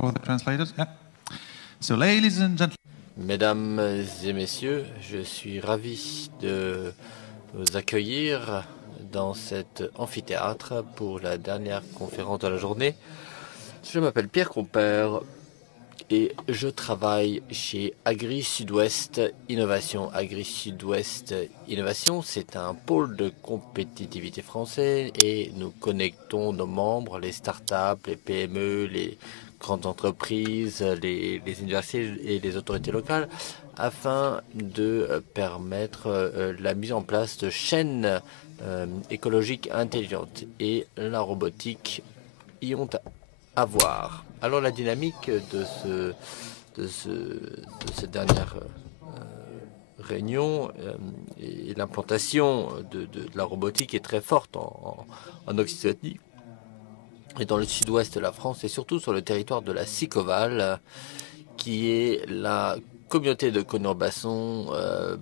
for the translators. Yeah. So, ladies and gentlemen. Mesdames et messieurs, je suis ravi de vous accueillir dans cet amphithéâtre pour la dernière conférence de la journée. Je m'appelle Pierre Compère et je travaille chez Agri Sud-Ouest Innovation. Agri Sud-Ouest Innovation, c'est un pôle de compétitivité français et nous connectons nos membres, les startups, les PME, les grandes entreprises, les universités et les autorités locales afin de permettre la mise en place de chaînes écologiques intelligentes, et la robotique y ont à voir. Alors la dynamique de cette dernière réunion et l'implantation de la robotique est très forte en Occitanie et dans le sud-ouest de la France, et surtout sur le territoire de la Sicoval, qui est la communauté de conurbation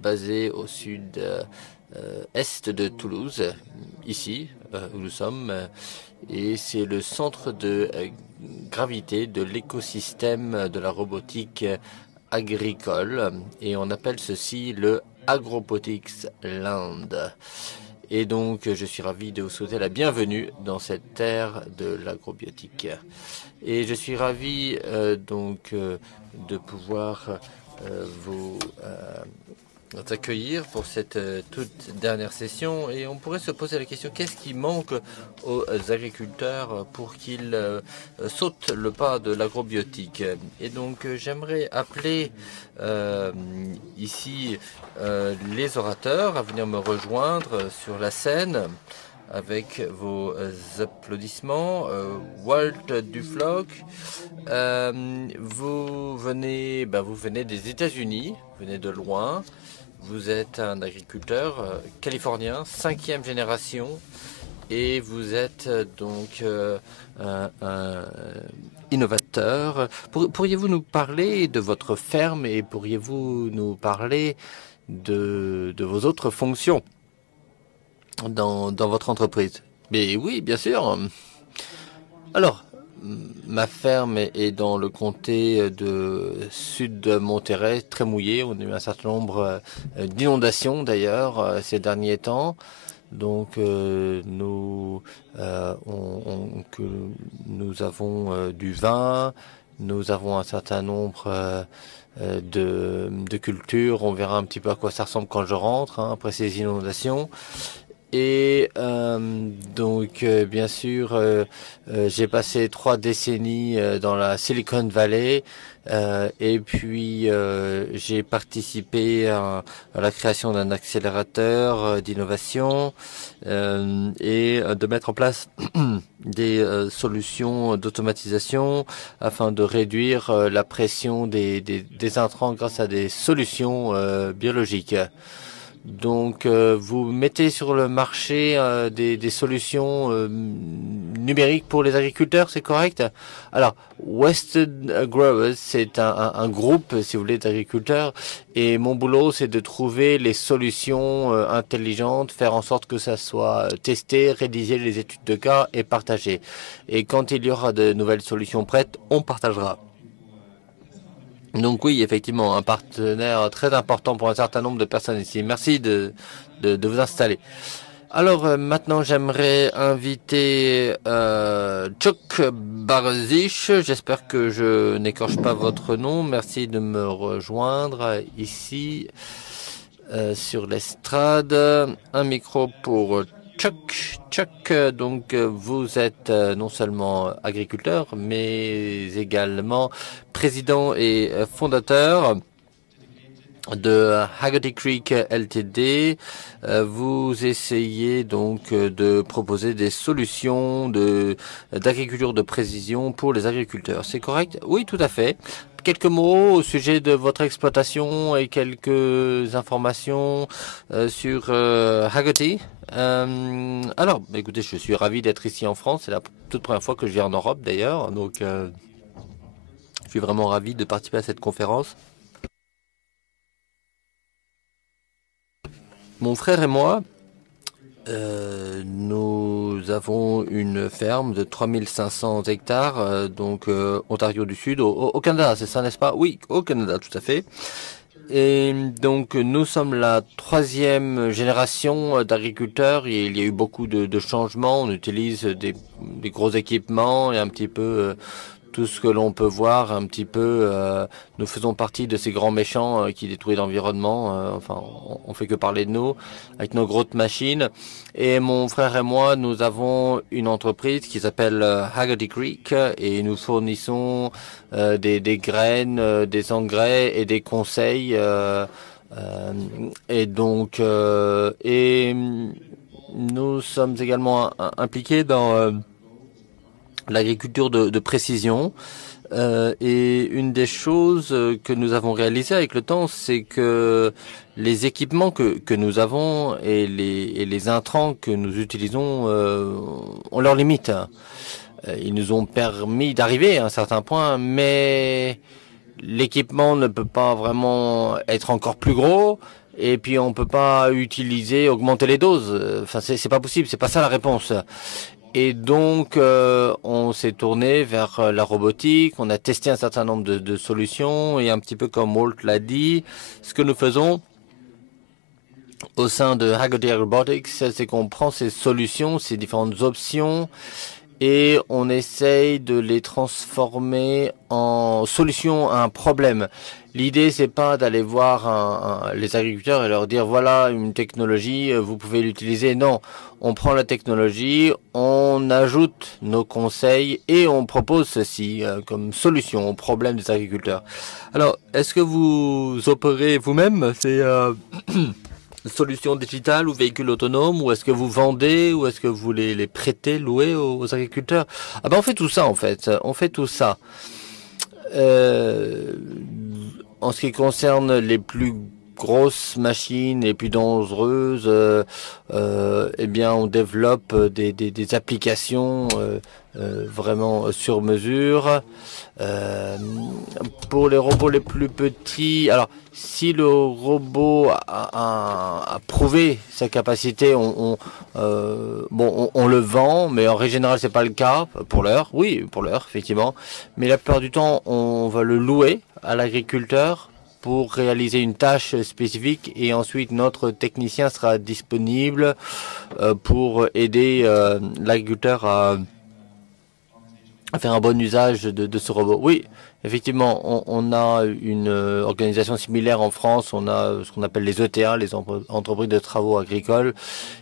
basée au sud-est de Toulouse, ici où nous sommes, et c'est le centre de gravité de l'écosystème de la robotique agricole, et on appelle ceci le Agrobotics Land. Et donc, je suis ravi de vous souhaiter la bienvenue dans cette terre de l'agrobiotique. Et je suis ravi de pouvoir vous accueillir pour cette toute dernière session. Et on pourrait se poser la question, qu'est-ce qui manque aux agriculteurs pour qu'ils sautent le pas de l'agrobiotique? Et donc, j'aimerais appeler ici les orateurs à venir me rejoindre sur la scène avec vos applaudissements. Walt Dufloc, vous venez des États-Unis, vous venez de loin. Vous êtes un agriculteur californien, 5e génération, et vous êtes donc un innovateur. Pourriez-vous nous parler de votre ferme et pourriez-vous nous parler de vos autres fonctions dans votre entreprise? Mais oui, bien sûr. Alors, ma ferme est dans le comté de Sud-Monterrey, très mouillé. On a eu un certain nombre d'inondations d'ailleurs ces derniers temps. Donc nous avons du vin, nous avons un certain nombre de cultures. On verra un petit peu à quoi ça ressemble quand je rentre après ces inondations. Et bien sûr, j'ai passé 3 décennies dans la Silicon Valley et puis j'ai participé à la création d'un accélérateur d'innovation et de mettre en place des solutions d'automatisation afin de réduire la pression des intrants grâce à des solutions biologiques. Donc, vous mettez sur le marché des solutions numériques pour les agriculteurs, c'est correct? Alors, Western Growers, c'est un groupe, si vous voulez, d'agriculteurs. Et mon boulot, c'est de trouver les solutions intelligentes, faire en sorte que ça soit testé, rédiger les études de cas et partagé. Et quand il y aura de nouvelles solutions prêtes, on partagera. Donc oui, effectivement, un partenaire très important pour un certain nombre de personnes ici. Merci de vous installer. Alors maintenant, j'aimerais inviter Chuck Barzish. J'espère que je n'écorche pas votre nom. Merci de me rejoindre ici sur l'estrade. Un micro pour Chuck, donc vous êtes non seulement agriculteur, mais également président et fondateur de Haggerty Creek Ltd. Vous essayez donc de proposer des solutions d'agriculture de précision pour les agriculteurs. C'est correct? Oui, tout à fait. Quelques mots au sujet de votre exploitation et quelques informations sur Haggerty. Alors, écoutez, je suis ravi d'être ici en France. C'est la toute première fois que je viens en Europe d'ailleurs. Donc, je suis vraiment ravi de participer à cette conférence. Mon frère et moi Nous avons une ferme de 3500 hectares, donc Ontario du Sud, au Canada, c'est ça, n'est-ce pas? Oui, au Canada, tout à fait. Et donc, nous sommes la troisième génération d'agriculteurs. Il y a eu beaucoup de changements. On utilise des gros équipements et un petit peu tout ce que l'on peut voir un petit peu. Nous faisons partie de ces grands méchants qui détruisent l'environnement. Enfin, on fait que parler de nous avec nos grosses machines. Et mon frère et moi, nous avons une entreprise qui s'appelle Haggerty Creek et nous fournissons des graines, des engrais et des conseils. Et donc, nous sommes également impliqués dans l'agriculture de précision. Et une des choses que nous avons réalisées avec le temps, c'est que les équipements que nous avons et les intrants que nous utilisons ont leurs limites. Ils nous ont permis d'arriver à un certain point, mais l'équipement ne peut pas vraiment être encore plus gros. Et puis on peut pas augmenter les doses. Enfin, c'est pas possible. C'est pas ça la réponse. Et donc, on s'est tourné vers la robotique. On a testé un certain nombre de solutions. Et un petit peu comme Walt l'a dit, ce que nous faisons au sein de Haggerty Robotics, c'est qu'on prend ces solutions, ces différentes options, et on essaye de les transformer en solution à un problème. L'idée, c'est pas d'aller voir les agriculteurs et leur dire voilà une technologie, vous pouvez l'utiliser. Non, on prend la technologie, on ajoute nos conseils et on propose ceci comme solution au problème des agriculteurs. Alors, est-ce que vous opérez vous-même ces solutions digitales ou véhicules autonomes, ou est-ce que vous vendez, ou est-ce que vous les prêtez, louez aux agriculteurs? Ah ben on fait tout ça en fait, on fait tout ça. En ce qui concerne les plus grosses machines et plus dangereuses, eh bien on développe des applications vraiment sur mesure. Pour les robots les plus petits, alors si le robot a prouvé sa capacité, on le vend, mais en règle générale c'est pas le cas pour l'heure. Oui, pour l'heure effectivement, mais la plupart du temps on va le louer à l'agriculteur pour réaliser une tâche spécifique et ensuite notre technicien sera disponible pour aider l'agriculteur à faire un bon usage de ce robot. Oui, effectivement, on a une organisation similaire en France. On a ce qu'on appelle les ETA, les entreprises de travaux agricoles,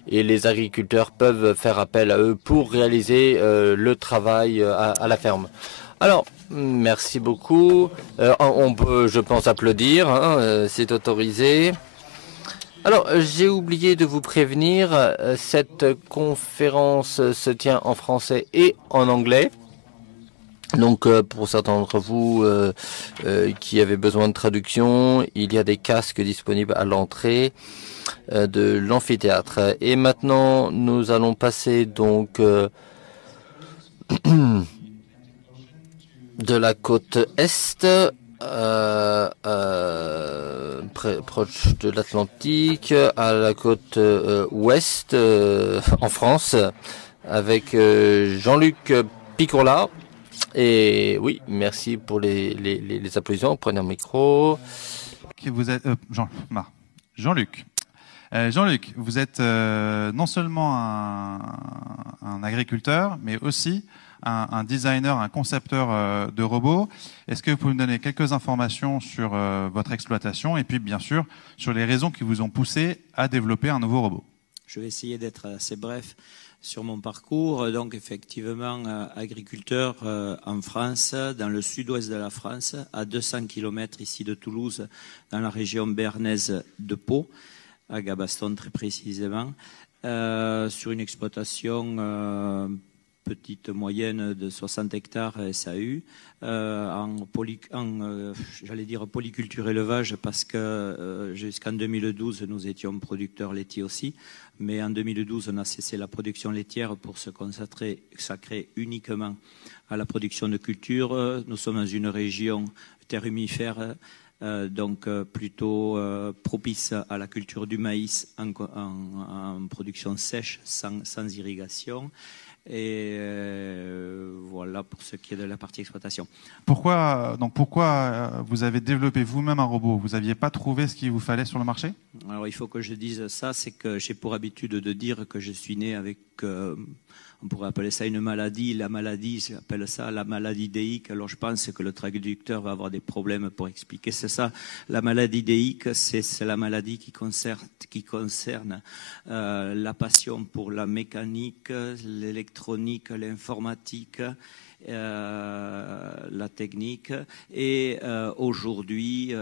et les agriculteurs peuvent faire appel à eux pour réaliser le travail à la ferme. Alors, merci beaucoup. On peut, je pense, applaudir, hein, c'est autorisé. Alors, j'ai oublié de vous prévenir, cette conférence se tient en français et en anglais. Donc, pour certains d'entre vous qui avaient besoin de traduction, il y a des casques disponibles à l'entrée de l'amphithéâtre. Et maintenant, nous allons passer donc de la côte Est, proche de l'Atlantique, à la côte Ouest, en France, avec Jean-Luc Picola. Et oui, merci pour les applaudissements. Prenez un micro. Vous êtes Jean-Luc. Jean-Luc, vous êtes non seulement un agriculteur, mais aussi un designer, un concepteur de robots. Est-ce que vous pouvez me donner quelques informations sur votre exploitation et puis bien sûr sur les raisons qui vous ont poussé à développer un nouveau robot? Je vais essayer d'être assez bref sur mon parcours. Donc effectivement, agriculteur en France, dans le sud-ouest de la France, à 200 km ici de Toulouse, dans la région béarnaise de Pau, à Gabaston très précisément, sur une exploitation petite moyenne de 60 hectares SAU, j'allais dire polyculture élevage, parce que jusqu'en 2012 nous étions producteurs laitiers aussi, mais en 2012 on a cessé la production laitière pour se consacrer uniquement à la production de cultures. Nous sommes dans une région terre humifère donc plutôt propice à la culture du maïs en production sèche, sans irrigation. Et voilà pour ce qui est de la partie exploitation. Pourquoi vous avez développé vous-même un robot? Vous n'aviez pas trouvé ce qu'il vous fallait sur le marché? Alors il faut que je dise ça, c'est que j'ai pour habitude de dire que je suis né avec, on pourrait appeler ça une maladie. La maladie, j'appelle ça la maladie déique. Alors je pense que le traducteur va avoir des problèmes pour expliquer. C'est ça, la maladie déique, c'est la maladie qui concerne la passion pour la mécanique, l'électronique, l'informatique, la technique. Et aujourd'hui,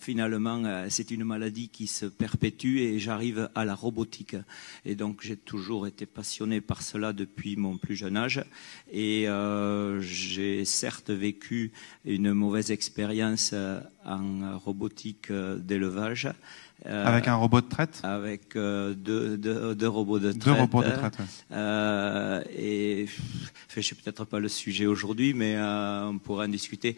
finalement, c'est une maladie qui se perpétue et j'arrive à la robotique. Et donc, j'ai toujours été passionné par cela depuis mon plus jeune âge. Et j'ai certes vécu une mauvaise expérience en robotique d'élevage. Avec un robot de traite? Avec deux robots de traite. Deux robots de traite, ouais. Et je ne sais peut-être pas le sujet aujourd'hui, mais on pourrait en discuter.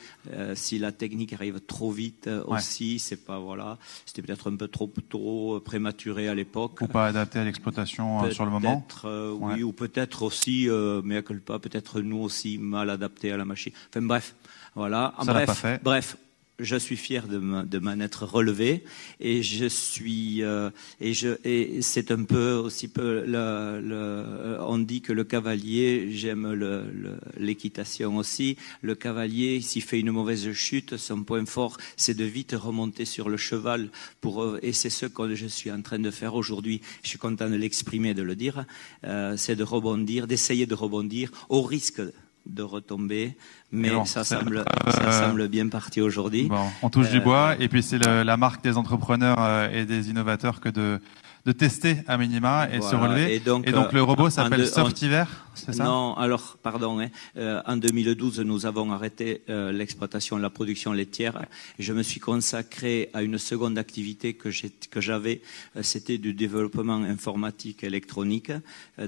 Si la technique arrive trop vite aussi, c'est pas, voilà, c'était peut-être un peu trop prématuré à l'époque. Ou pas adapté à l'exploitation sur le moment. Oui, ou peut-être aussi, mais à quel pas, peut-être nous aussi mal adaptés à la machine. Enfin bref, voilà. Ça l'a pas fait. Bref. Je suis fier de m'en être relevé et je suis et c'est un peu aussi on dit que le cavalier, j'aime l'équitation aussi. Le cavalier, s'il fait une mauvaise chute, son point fort, c'est de vite remonter sur le cheval et c'est ce que je suis en train de faire aujourd'hui. Je suis content de l'exprimer, de le dire. C'est de rebondir, d'essayer de rebondir au risque de retomber, mais bon, ça semble bien parti aujourd'hui. Bon, on touche du bois, et puis c'est la marque des entrepreneurs et des innovateurs que de tester à minima et de se relever. Et donc le robot s'appelle Softiver, c'est ça? Non, alors, pardon. En 2012, nous avons arrêté l'exploitation de la production laitière. Je me suis consacré à une seconde activité que j'avais, c'était du développement informatique électronique.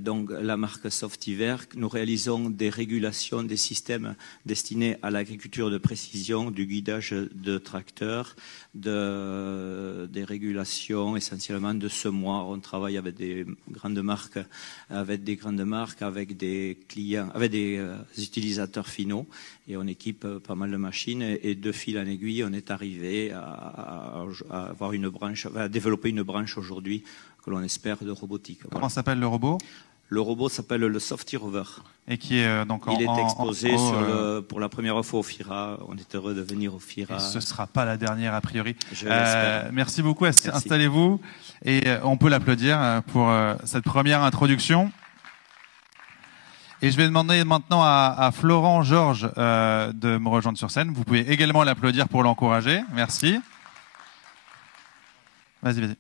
Donc, la marque Softiver, nous réalisons des régulations des systèmes destinés à l'agriculture de précision, du guidage de tracteurs, des régulations essentiellement de semoirs. On travaille avec des grandes marques, avec des clients, avec des utilisateurs finaux, et on équipe pas mal de machines. Et de fil en aiguille, on est arrivé à avoir à développer une branche aujourd'hui que l'on espère de robotique. Voilà. Comment s'appelle le robot? Le robot s'appelle le Softy Rover. Et qui est donc il est exposé pour la première fois au FIRA. On est heureux de venir au FIRA. Et ce ne sera pas la dernière, a priori. Je l'espère. Merci beaucoup. Installez-vous. Et on peut l'applaudir pour cette première introduction. Et je vais demander maintenant à Florent Georges de me rejoindre sur scène. Vous pouvez également l'applaudir pour l'encourager. Merci. Vas-y.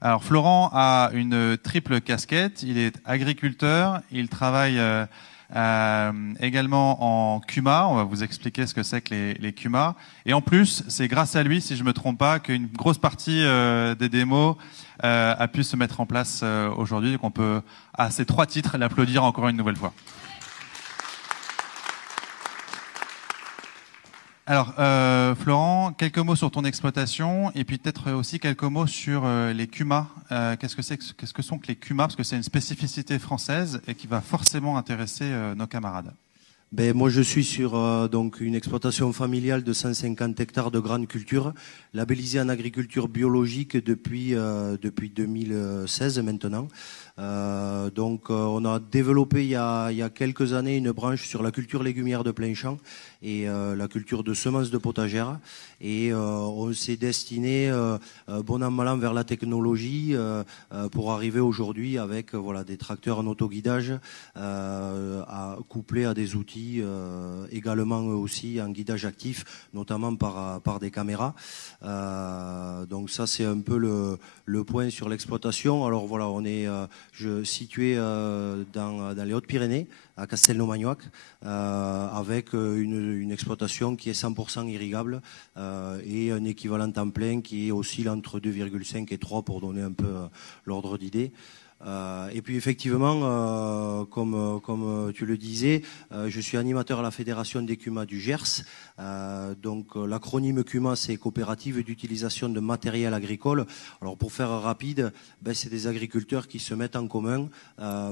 Alors Florent a une triple casquette. Il est agriculteur. Il travaille également en CUMA. On va vous expliquer ce que c'est que les CUMA. Et en plus, c'est grâce à lui, si je ne me trompe pas, qu'une grosse partie des démos a pu se mettre en place aujourd'hui. Donc on peut, à ces 3 titres, l'applaudir encore une nouvelle fois. Alors, Florent, quelques mots sur ton exploitation et puis peut-être aussi quelques mots sur les CUMA. Qu'est-ce que sont que les CUMA? Parce que c'est une spécificité française et qui va forcément intéresser nos camarades. Moi, je suis sur donc une exploitation familiale de 150 hectares de grandes cultures, labellisée en agriculture biologique depuis 2016 maintenant. On a développé il y a quelques années une branche sur la culture légumière de plein champ et la culture de semences de potagères. Et on s'est destiné bon an mal an vers la technologie pour arriver aujourd'hui avec des tracteurs en autoguidage couplés à des outils également aussi en guidage actif, notamment par des caméras. Donc ça c'est un peu le point sur l'exploitation. Alors voilà, on est situé dans les Hautes-Pyrénées, à Castelnau-Magnoac, avec une exploitation qui est 100% irrigable et un équivalent temps plein qui oscille entre 2,5 et 3 pour donner un peu l'ordre d'idée. Et puis effectivement, comme tu le disais, je suis animateur à la Fédération des CUMA du Gers. Donc l'acronyme CUMA, c'est Coopérative d'utilisation de matériel agricole. Alors pour faire rapide, c'est des agriculteurs qui se mettent en commun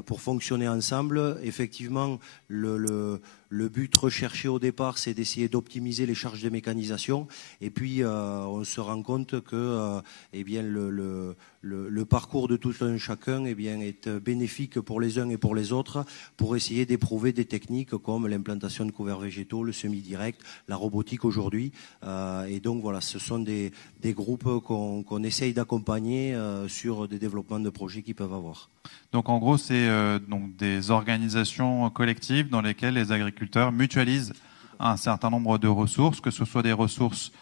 pour fonctionner ensemble. Effectivement, le but recherché au départ, c'est d'essayer d'optimiser les charges de mécanisation. Et puis, on se rend compte que le parcours de tout un chacun est bénéfique pour les uns et pour les autres pour essayer d'éprouver des techniques comme l'implantation de couverts végétaux, le semi-direct, la robotique aujourd'hui. Et donc, voilà, ce sont des groupes qu'on essaye d'accompagner sur des développements de projets qu'ils peuvent avoir. Donc en gros, c'est donc des organisations collectives dans lesquelles les agriculteurs mutualisent un certain nombre de ressources, que ce soit des ressources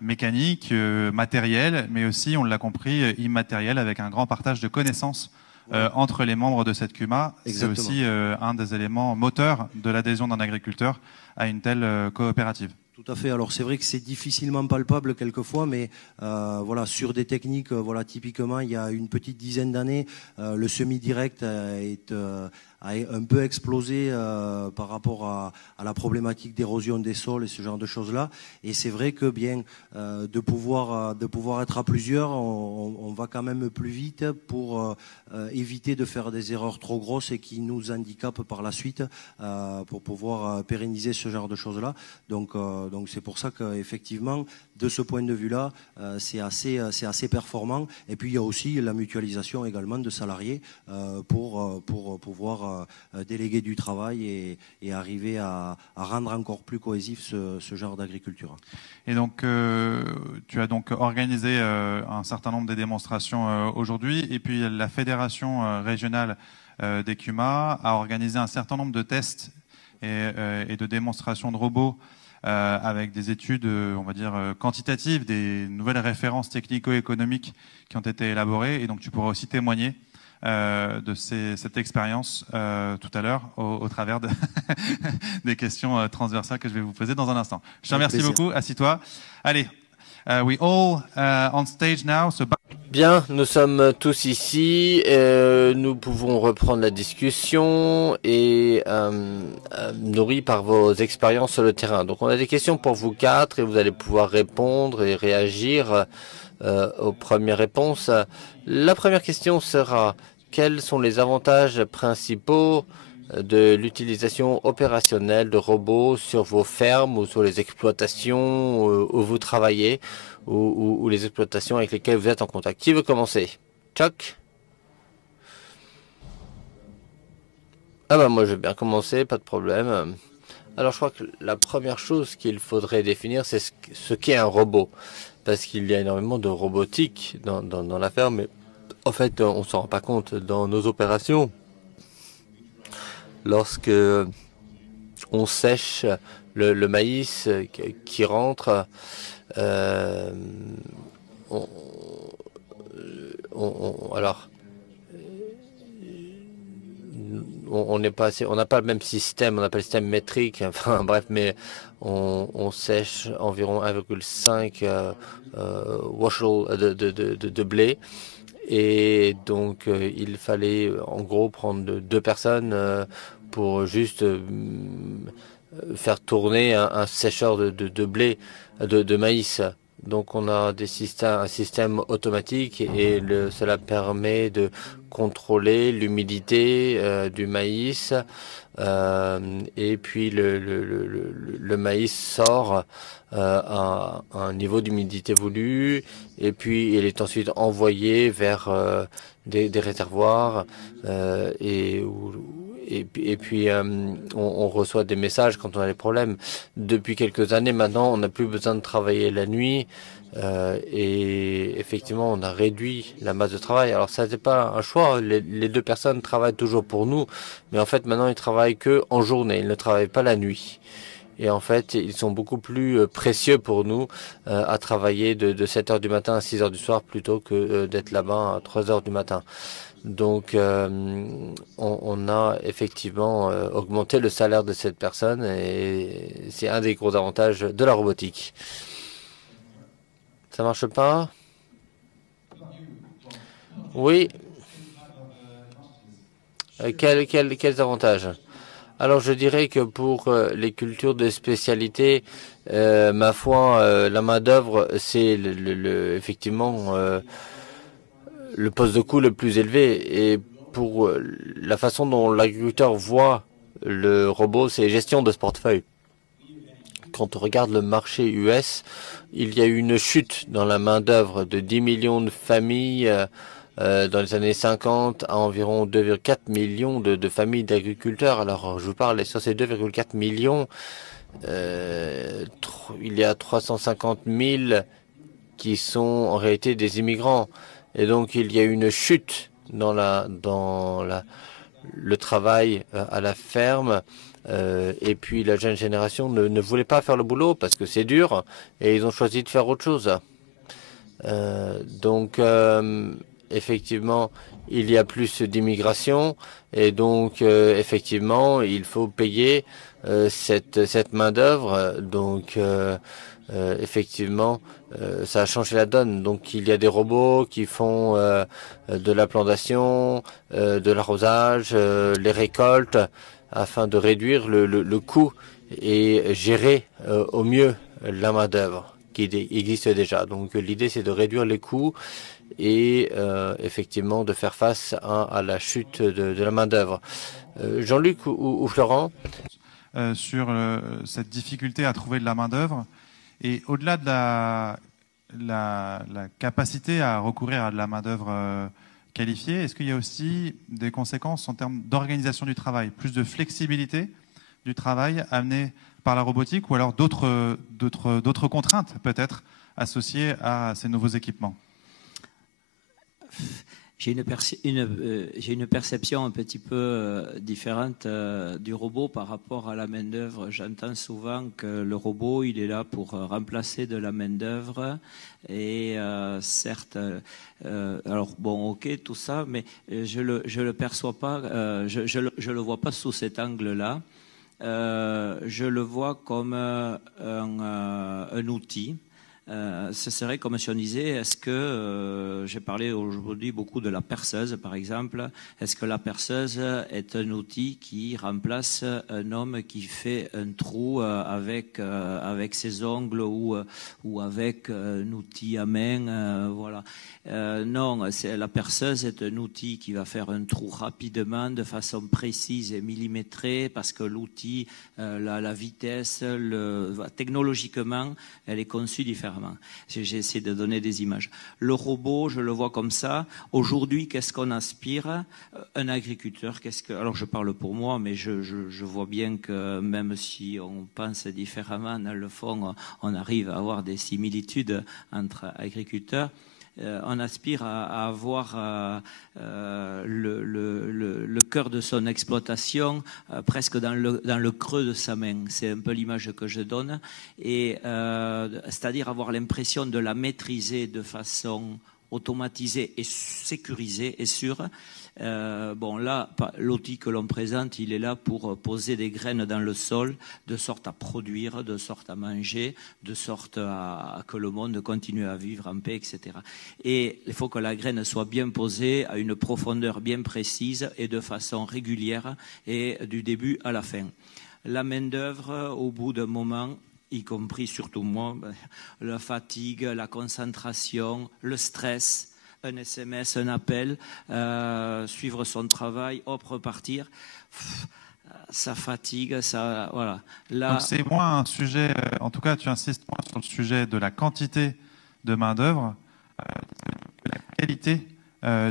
mécaniques, matérielles, mais aussi, on l'a compris, immatérielles, avec un grand partage de connaissances entre les membres de cette CUMA. C'est aussi un des éléments moteurs de l'adhésion d'un agriculteur à une telle coopérative. Tout à fait. Alors c'est vrai que c'est difficilement palpable quelquefois, mais voilà, sur des techniques, voilà, typiquement, il y a une petite dizaine d'années, le semi-direct a un peu explosé par rapport à la problématique d'érosion des sols et ce genre de choses-là. Et c'est vrai que bien de pouvoir être à plusieurs, on va quand même plus vite pour éviter de faire des erreurs trop grosses et qui nous handicapent par la suite pour pouvoir pérenniser ce genre de choses-là. Donc c'est pour ça qu'effectivement, de ce point de vue-là, c'est assez performant. Et puis il y a aussi la mutualisation également de salariés pour pouvoir déléguer du travail et arriver à rendre encore plus cohésif ce genre d'agriculture. Et donc, tu as donc organisé un certain nombre de démonstrations aujourd'hui, et puis la fédération régionale des CUMA a organisé un certain nombre de tests et de démonstrations de robots avec des études, on va dire, quantitatives, des nouvelles références technico-économiques qui ont été élaborées. Et donc, tu pourras aussi témoigner de cette expérience tout à l'heure au travers des questions transversales que je vais vous poser dans un instant. Je te remercie beaucoup. Assis-toi. Allez, we all on stage now. So... Bien, nous sommes tous ici. Nous pouvons reprendre la discussion et nourris par vos expériences sur le terrain. Donc, on a des questions pour vous quatre et vous allez pouvoir répondre et réagir aux premières réponses. La première question sera: quels sont les avantages principaux de l'utilisation opérationnelle de robots sur vos fermes ou sur les exploitations où vous travaillez ou les exploitations avec lesquelles vous êtes en contact? Qui veut commencer? Chuck? Ah bah moi je vais bien commencer, pas de problème. Alors je crois que la première chose qu'il faudrait définir, c'est ce qu'est un robot. Parce qu'il y a énormément de robotique dans la ferme, mais en fait on ne s'en rend pas compte dans nos opérations. Lorsque on sèche le maïs qui rentre, on n'a pas le même système, on n'a pas le système métrique, enfin bref, mais on sèche environ 1,5 bushel de blé. Et donc, il fallait en gros prendre 2 personnes pour juste faire tourner un sécheur de blé, de maïs. Donc, on a un système automatique et cela permet de contrôler l'humidité du maïs. Et puis, le maïs sort à un niveau d'humidité voulu, et puis il est ensuite envoyé vers des réservoirs et puis on reçoit des messages quand on a des problèmes. Depuis quelques années maintenant, on n'a plus besoin de travailler la nuit et effectivement on a réduit la masse de travail. Alors ça n'était pas un choix, les 2 personnes travaillent toujours pour nous, mais en fait maintenant ils travaillent que en journée, ils ne travaillent pas la nuit. Et en fait, ils sont beaucoup plus précieux pour nous à travailler de 7 heures du matin à 6 heures du soir plutôt que d'être là-bas à 3 heures du matin. Donc, on a effectivement augmenté le salaire de cette personne et c'est un des gros avantages de la robotique. Ça marche pas? Oui. Quels avantages? Alors, je dirais que pour les cultures de spécialité, ma foi, la main-d'œuvre, c'est effectivement le poste de coût le plus élevé. Et pour la façon dont l'agriculteur voit le robot, c'est gestion de ce portefeuille. Quand on regarde le marché US, il y a eu une chute dans la main-d'œuvre de 10 millions de familles dans les années 50 à environ 2,4 millions de familles d'agriculteurs. Alors, je vous parle sur ces 2,4 millions, il y a 350 000 qui sont en réalité des immigrants. Et donc, il y a une chute dans le travail à la ferme. Et puis, la jeune génération ne voulait pas faire le boulot parce que c'est dur et ils ont choisi de faire autre chose. Effectivement, il y a plus d'immigration et donc, effectivement, il faut payer cette main-d'œuvre. Donc, effectivement, ça a changé la donne. Donc, il y a des robots qui font de la plantation, de l'arrosage, les récoltes, afin de réduire le coût et gérer au mieux la main-d'œuvre qui existe déjà. Donc, l'idée, c'est de réduire les coûts et effectivement de faire face à la chute de la main-d'œuvre. Jean-Luc ou Florent? Sur cette difficulté à trouver de la main-d'œuvre. Et au-delà de la capacité à recourir à de la main-d'œuvre qualifiée, est-ce qu'il y a aussi des conséquences en termes d'organisation du travail, plus de flexibilité du travail amené par la robotique ou alors d'autres contraintes peut-être associées à ces nouveaux équipements? J'ai une perception un petit peu différente du robot par rapport à la main-d'œuvre. J'entends souvent que le robot, il est là pour remplacer de la main-d'œuvre. Et certes, alors bon, ok, tout ça, mais je le perçois pas, je le vois pas sous cet angle-là. Je le vois comme un outil. Ce serait comme si on disait, est-ce que, j'ai parlé aujourd'hui beaucoup de la perceuse par exemple, est-ce que la perceuse est un outil qui remplace un homme qui fait un trou avec ses ongles ou avec un outil à main, voilà. Non, la perceuse est un outil qui va faire un trou rapidement, de façon précise et millimétrée, parce que l'outil, la vitesse, technologiquement, elle est conçue différemment. J'ai essayé de donner des images. Le robot, je le vois comme ça. Aujourd'hui, qu'est-ce qu'on aspire? Un agriculteur, alors je parle pour moi, mais je vois bien que même si on pense différemment, dans le fond, on arrive à avoir des similitudes entre agriculteurs. On aspire à avoir le cœur de son exploitation presque dans le creux de sa main. C'est un peu l'image que je donne. Et c'est-à-dire avoir l'impression de la maîtriser de façon automatisée et sécurisée et sûre. Bon, là, l'outil que l'on présente, il est là pour poser des graines dans le sol, de sorte à produire, de sorte à manger, de sorte à que le monde continue à vivre en paix, etc. Et il faut que la graine soit bien posée, à une profondeur bien précise et de façon régulière, et du début à la fin. La main-d'œuvre, au bout d'un moment, y compris surtout moi, la fatigue, la concentration, le stress, un SMS, un appel, suivre son travail, hop, repartir. Ça fatigue, ça, voilà. Là, donc c'est moins un sujet, en tout cas tu insistes moins sur le sujet de la quantité de main-d'œuvre que la qualité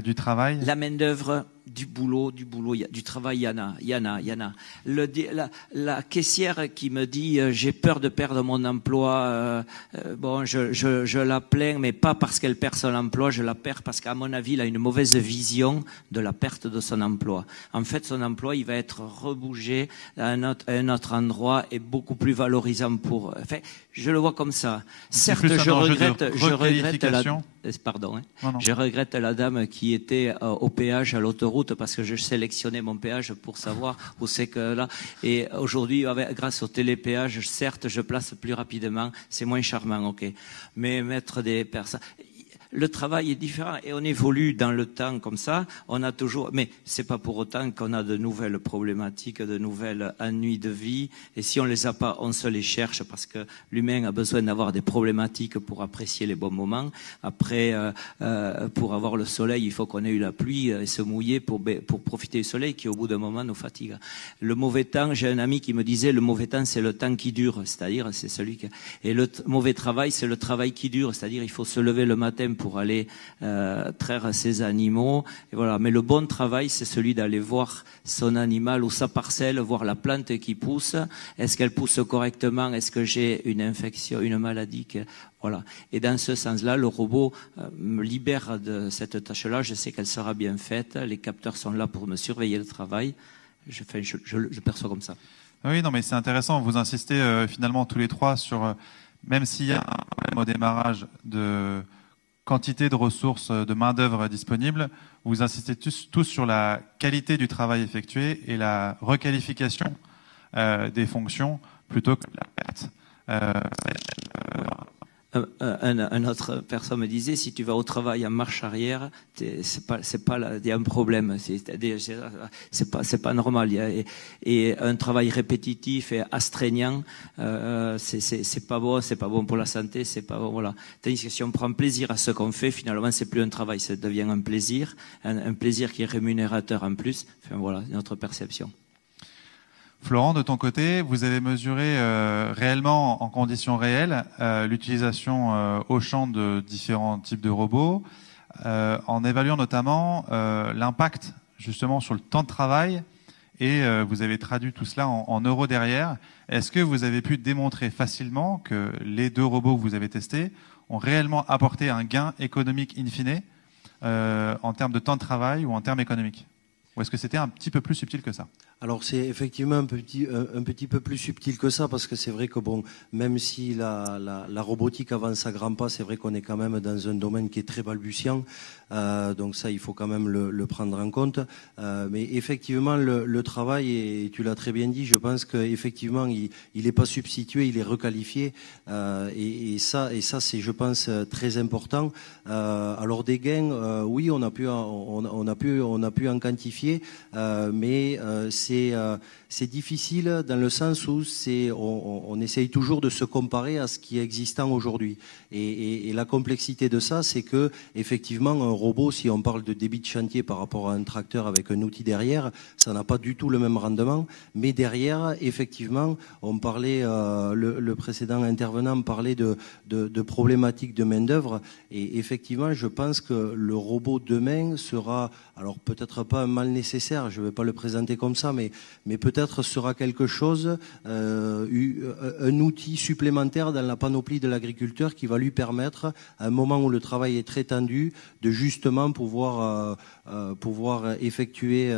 du travail. La main-d'œuvre, du boulot, du travail, il y en a. La caissière qui me dit j'ai peur de perdre mon emploi, bon, je la plains, mais pas parce qu'elle perd son emploi, je la perds parce qu'à mon avis, elle a une mauvaise vision de la perte de son emploi. En fait, son emploi, il va être rebougé à un autre endroit et beaucoup plus valorisant pour. Enfin, je le vois comme ça. Certes, je regrette la dame qui était au péage à l'autoroute parce que je sélectionnais mon péage pour savoir où c'est que là. Et aujourd'hui, grâce au télépéage, certes, je place plus rapidement. C'est moins charmant, ok. Mais mettre des personnes. le travail est différent et on évolue dans le temps comme ça. On a toujours, mais c'est pas pour autant qu'on a de nouvelles problématiques, de nouvelles ennuis de vie. Et si on les a pas, on se les cherche parce que l'humain a besoin d'avoir des problématiques pour apprécier les bons moments. Après, pour avoir le soleil, il faut qu'on ait eu la pluie et se mouiller pour profiter du soleil qui, au bout d'un moment, nous fatigue. Le mauvais temps, j'ai un ami qui me disait, le mauvais temps, c'est le temps qui dure, c'est-à-dire, c'est celui qui... Et le mauvais travail, c'est le travail qui dure, c'est-à-dire, il faut se lever le matin pour aller traire ses animaux. Et voilà. Mais le bon travail, c'est celui d'aller voir son animal ou sa parcelle, voir la plante qui pousse. Est-ce qu'elle pousse correctement? Est-ce que j'ai une infection, une maladie Voilà. Et dans ce sens-là, le robot me libère de cette tâche-là. Je sais qu'elle sera bien faite. Les capteurs sont là pour me surveiller le travail. Je perçois comme ça. Oui, non, mais c'est intéressant. Vous insistez finalement tous les trois sur, même s'il y a un problème au démarrage de quantité de ressources de main-d'œuvre disponibles, vous insistez tous sur la qualité du travail effectué et la requalification des fonctions plutôt que la perte. Un autre personne me disait, si tu vas au travail en marche arrière, il y a un problème, c'est pas normal. Et un travail répétitif et astreignant, c'est pas bon pour la santé, c'est pas bon, voilà. Tandis que si on prend plaisir à ce qu'on fait, finalement, c'est plus un travail, ça devient un plaisir qui est rémunérateur en plus. Enfin voilà, notre perception. Florent, de ton côté, vous avez mesuré réellement, en conditions réelles, l'utilisation au champ de différents types de robots, en évaluant notamment l'impact justement sur le temps de travail, et vous avez traduit tout cela en euros derrière. Est-ce que vous avez pu démontrer facilement que les 2 robots que vous avez testés ont réellement apporté un gain économique in fine en termes de temps de travail ou en termes économiques? Ou est-ce que c'était un petit peu plus subtil que ça? Alors c'est effectivement un petit peu plus subtil que ça, parce que c'est vrai que bon, même si la robotique avance à grands pas, c'est vrai qu'on est quand même dans un domaine qui est très balbutiant, donc ça il faut quand même le prendre en compte. Mais effectivement le travail, et tu l'as très bien dit, je pense qu'effectivement il n'est pas substitué, il est requalifié, et ça c'est, je pense, très important. Alors des gains, oui, on a pu en quantifier, mais c'est difficile dans le sens où on essaye toujours de se comparer à ce qui est existant aujourd'hui. Et la complexité de ça, c'est que effectivement un robot, si on parle de débit de chantier par rapport à un tracteur avec un outil derrière, ça n'a pas du tout le même rendement. Mais derrière, effectivement, on parlait, le précédent intervenant parlait de problématiques de main-d'œuvre. Et effectivement, je pense que le robot demain sera, alors peut-être pas un mal nécessaire, je ne vais pas le présenter comme ça, mais peut-être sera quelque chose, un outil supplémentaire dans la panoplie de l'agriculteur qui va lui permettre, à un moment où le travail est très tendu, de justement pouvoir effectuer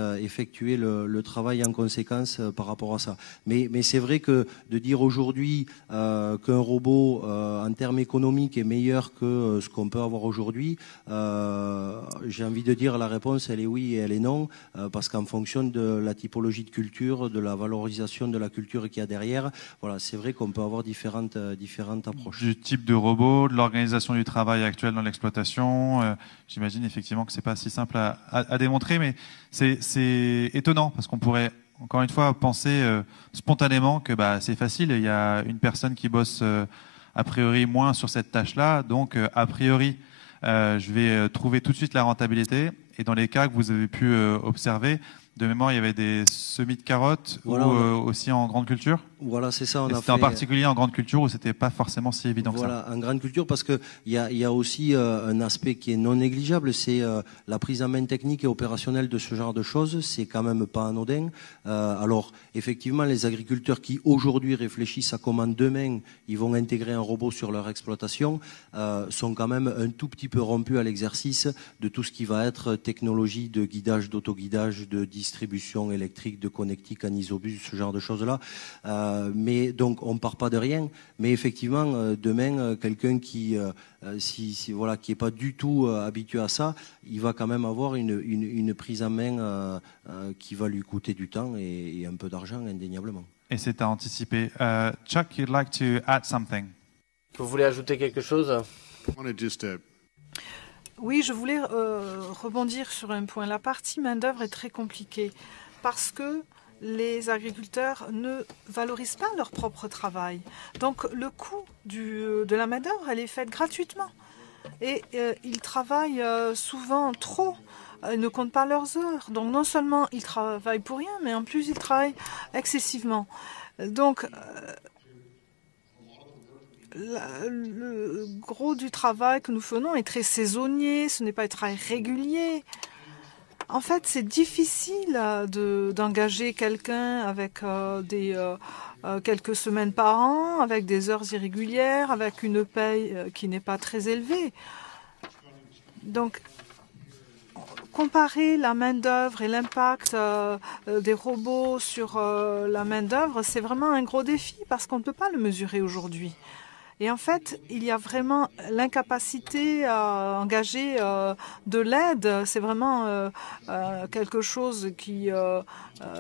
le travail en conséquence par rapport à ça. Mais c'est vrai que de dire aujourd'hui qu'un robot en termes économiques est meilleur que ce qu'on peut avoir aujourd'hui, j'ai envie de dire la réponse elle est oui et elle est non, parce qu'en fonction de la typologie de culture, de la valorisation de la culture qu'il y a derrière, voilà, c'est vrai qu'on peut avoir différentes approches. Du type de robot, de l'organisation du travail actuel dans l'exploitation, j'imagine effectivement que c'est pas si simple à démontrer, mais c'est étonnant parce qu'on pourrait encore une fois penser spontanément que c'est facile, il y a une personne qui bosse a priori moins sur cette tâche-là, donc a priori je vais trouver tout de suite la rentabilité. Et dans les cas que vous avez pu observer, de mémoire, il y avait des semis de carottes, voilà, ou aussi en grande culture. Voilà, c'est ça. C'était en particulier en grande culture où c'était pas forcément si évident voilà, que ça. En grande culture, parce qu'il y a aussi un aspect qui est non négligeable, c'est la prise en main technique et opérationnelle de ce genre de choses. C'est quand même pas anodin. Alors, effectivement, les agriculteurs qui aujourd'hui réfléchissent à comment demain ils vont intégrer un robot sur leur exploitation sont quand même un tout petit peu rompus à l'exercice de tout ce qui va être technologie de guidage, d'autoguidage, de distribution électrique, de connectique en isobus, ce genre de choses-là. Mais donc on part pas de rien, mais effectivement demain quelqu'un qui voilà, qui est pas du tout habitué à ça, il va quand même avoir une prise en main qui va lui coûter du temps et un peu d'argent indéniablement. Et c'est à anticiper. Chuck, you'd like to add something? Vous voulez ajouter quelque chose? Oui, je voulais rebondir sur un point. La partie main-d'œuvre est très compliquée parce que les agriculteurs ne valorisent pas leur propre travail. Donc le coût de la main-d'œuvre, elle est faite gratuitement. Et ils travaillent souvent trop. Ils ne comptent pas leurs heures. Donc non seulement ils travaillent pour rien, mais en plus ils travaillent excessivement. Donc le gros du travail que nous faisons est très saisonnier, ce n'est pas un travail régulier. En fait, c'est difficile d'engager quelqu'un avec quelques semaines par an, avec des heures irrégulières, avec une paye qui n'est pas très élevée. Donc, comparer la main-d'œuvre et l'impact des robots sur la main-d'œuvre, c'est vraiment un gros défi parce qu'on ne peut pas le mesurer aujourd'hui. Et en fait, il y a vraiment l'incapacité à engager de l'aide. C'est vraiment quelque chose qui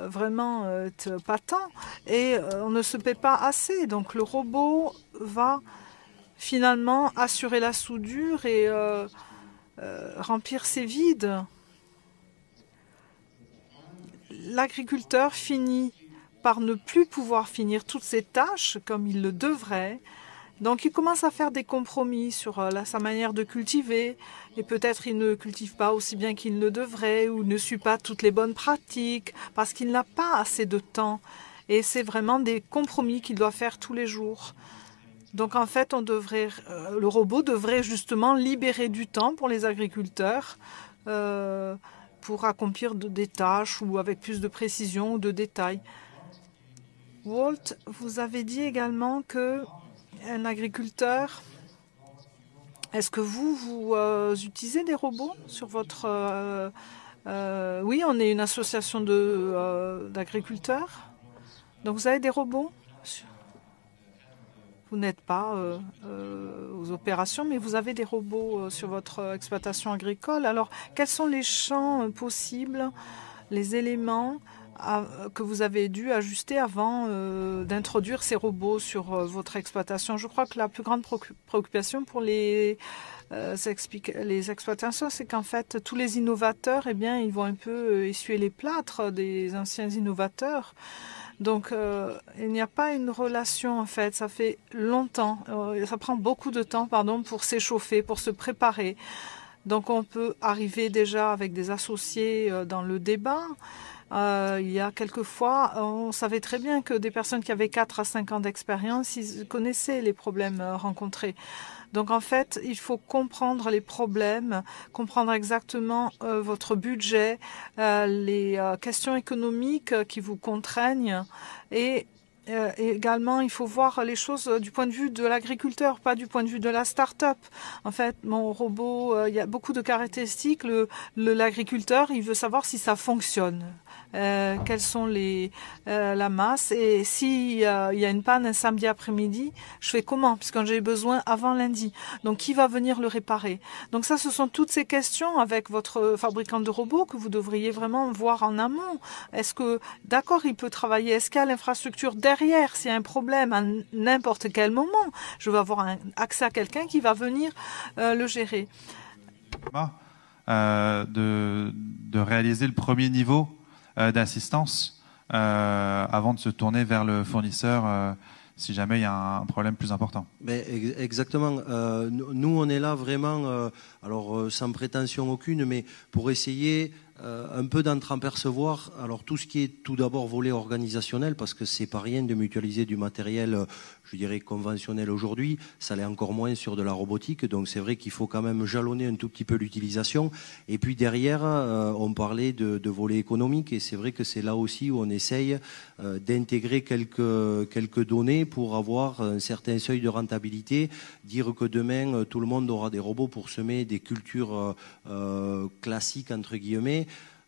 vraiment est patent. Et on ne se paie pas assez. Donc le robot va finalement assurer la soudure et remplir ses vides. L'agriculteur finit par ne plus pouvoir finir toutes ses tâches comme il le devrait. Donc il commence à faire des compromis sur sa manière de cultiver et peut-être il ne cultive pas aussi bien qu'il le devrait ou ne suit pas toutes les bonnes pratiques parce qu'il n'a pas assez de temps. Et c'est vraiment des compromis qu'il doit faire tous les jours. Donc en fait, le robot devrait justement libérer du temps pour les agriculteurs pour accomplir des tâches ou avec plus de précision ou de détails. Walt, vous avez dit également que un agriculteur, est-ce que vous utilisez des robots sur votre... oui, on est une association d'agriculteurs. Donc vous avez des robots? Vous n'êtes pas aux opérations, mais vous avez des robots sur votre exploitation agricole. Alors, quels sont les champs possibles, les éléments que vous avez dû ajuster avant d'introduire ces robots sur votre exploitation? Je crois que la plus grande préoccupation pour les exploitations, c'est qu'en fait, tous les innovateurs, eh bien, ils vont un peu essuyer les plâtres des anciens innovateurs. Donc, il n'y a pas une relation, en fait. Ça fait longtemps, ça prend beaucoup de temps, pardon, pour s'échauffer, pour se préparer. Donc, on peut arriver déjà avec des associés dans le débat. Il y a quelques fois, on savait très bien que des personnes qui avaient 4 à 5 ans d'expérience, ils connaissaient les problèmes rencontrés. Donc en fait, il faut comprendre les problèmes, comprendre exactement votre budget, les questions économiques qui vous contraignent et également, il faut voir les choses du point de vue de l'agriculteur, pas du point de vue de la start-up. En fait, mon robot, il y a beaucoup de caractéristiques. L'agriculteur, il veut savoir si ça fonctionne. Quelles sont la masse et s'il y a une panne un samedi après-midi, je fais comment puisque j'ai besoin avant lundi. Donc qui va venir le réparer? Donc ça, ce sont toutes ces questions avec votre fabricant de robots que vous devriez vraiment voir en amont. Est-ce que, d'accord, il peut travailler, est-ce qu'il y a l'infrastructure derrière? S'il y a un problème à n'importe quel moment, je vais avoir accès à quelqu'un qui va venir le gérer. De réaliser le premier niveau d'assistance avant de se tourner vers le fournisseur si jamais il y a un problème plus important. Mais exactement. Nous, on est là vraiment, sans prétention aucune, mais pour essayer un peu d'entreapercevoir tout ce qui est tout d'abord volet organisationnel, parce que c'est pas rien de mutualiser du matériel, je dirais, conventionnel aujourd'hui. Ça l'est encore moins sur de la robotique. Donc c'est vrai qu'il faut quand même jalonner un tout petit peu l'utilisation. Et puis derrière, on parlait de volet économique. Et c'est vrai que c'est là aussi où on essaye d'intégrer quelques données pour avoir un certain seuil de rentabilité. Dire que demain, tout le monde aura des robots pour semer des cultures classiques, entre guillemets.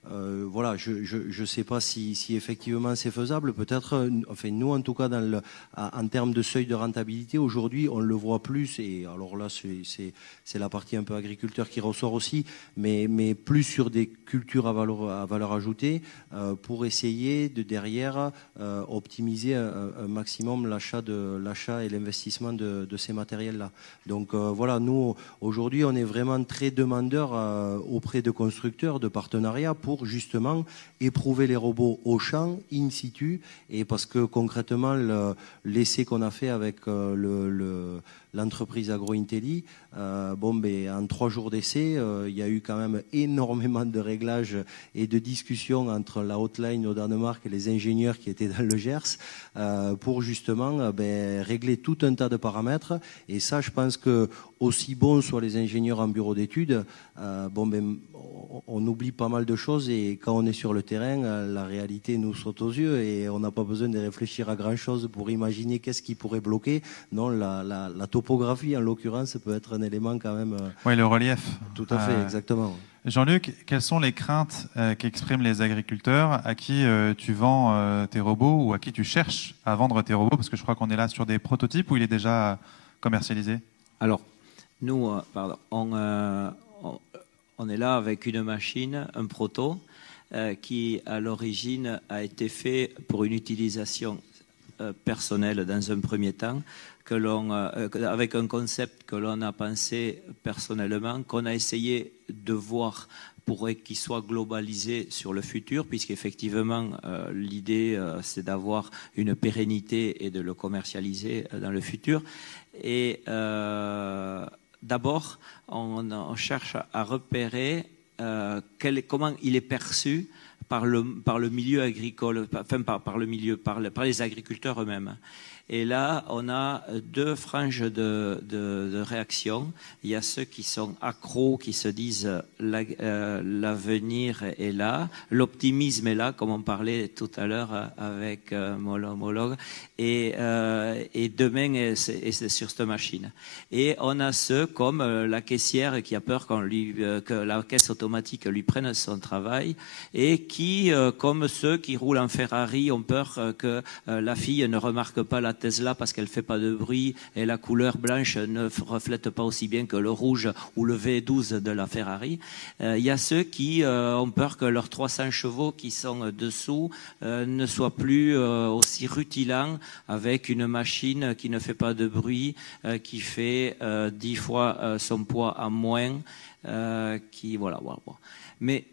voilà, je ne sais pas si effectivement c'est faisable. Peut-être, enfin nous en tout cas, en termes de seuil de rentabilité, aujourd'hui on le voit plus, et alors là c'est la partie un peu agriculteur qui ressort aussi, mais plus sur des cultures à valeur ajoutée, pour essayer de derrière optimiser un maximum l'achat et l'investissement de ces matériels-là. Donc voilà, nous aujourd'hui on est vraiment très demandeurs auprès de constructeurs, de partenariats pour justement éprouver les robots au champ, in situ, et parce que concrètement l'essai qu'on a fait avec l'entreprise AgroIntelli, en 3 jours d'essai, il y a eu quand même énormément de réglages et de discussions entre la hotline au Danemark et les ingénieurs qui étaient dans le Gers pour justement régler tout un tas de paramètres. Et ça, je pense que aussi bons soient les ingénieurs en bureau d'études, on oublie pas mal de choses, et quand on est sur le terrain, la réalité nous saute aux yeux et on n'a pas besoin de réfléchir à grand chose pour imaginer qu'est-ce qui pourrait bloquer. Non, la topographie en l'occurrence peut être un élément quand même. Oui, le relief. Tout à fait, exactement. Jean-Luc, quelles sont les craintes qu'expriment les agriculteurs à qui tu vends tes robots, ou à qui tu cherches à vendre tes robots? Parce que je crois qu'on est là sur des prototypes, ou il est déjà commercialisé? Alors, nous, on est là avec une machine, un proto, qui à l'origine a été fait pour une utilisation personnelle dans un premier temps, avec un concept que l'on a pensé personnellement, qu'on a essayé de voir pour qu'il soit globalisé sur le futur, puisqu'effectivement l'idée c'est d'avoir une pérennité et de le commercialiser dans le futur. Et d'abord, on cherche à repérer comment il est perçu par le milieu agricole, enfin par les agriculteurs eux-mêmes. Et là, on a 2 franges de réaction. Il y a ceux qui sont accros, qui se disent l'avenir est là, l'optimisme est là, comme on parlait tout à l'heure avec mon homologue, et demain c'est sur cette machine. Et on a ceux comme la caissière qui a peur que la caisse automatique lui prenne son travail, et qui, comme ceux qui roulent en Ferrari, ont peur que la fille ne remarque pas la Tesla parce qu'elle ne fait pas de bruit et la couleur blanche ne reflète pas aussi bien que le rouge ou le V12 de la Ferrari. Il y a ceux qui ont peur que leurs 300 chevaux qui sont dessous ne soient plus aussi rutilants avec une machine qui ne fait pas de bruit, qui fait 10 fois son poids en moins, voilà. Mais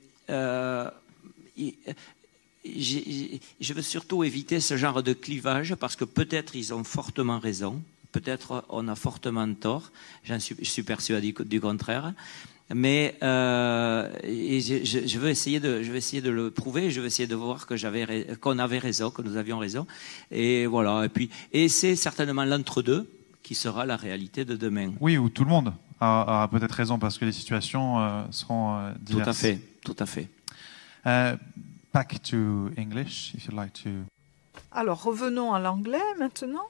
je veux surtout éviter ce genre de clivage, parce que peut-être ils ont fortement raison, peut-être on a fortement tort, je suis persuadé du contraire, mais je veux essayer de le prouver, je veux essayer de voir qu'on avait raison, que nous avions raison, et voilà. Et c'est certainement l'entre-deux qui sera la réalité de demain. Oui, où tout le monde aura peut-être raison, parce que les situations seront diverses. Tout à fait. Back to English, if you'd like to. Alors, revenons à l'anglais maintenant.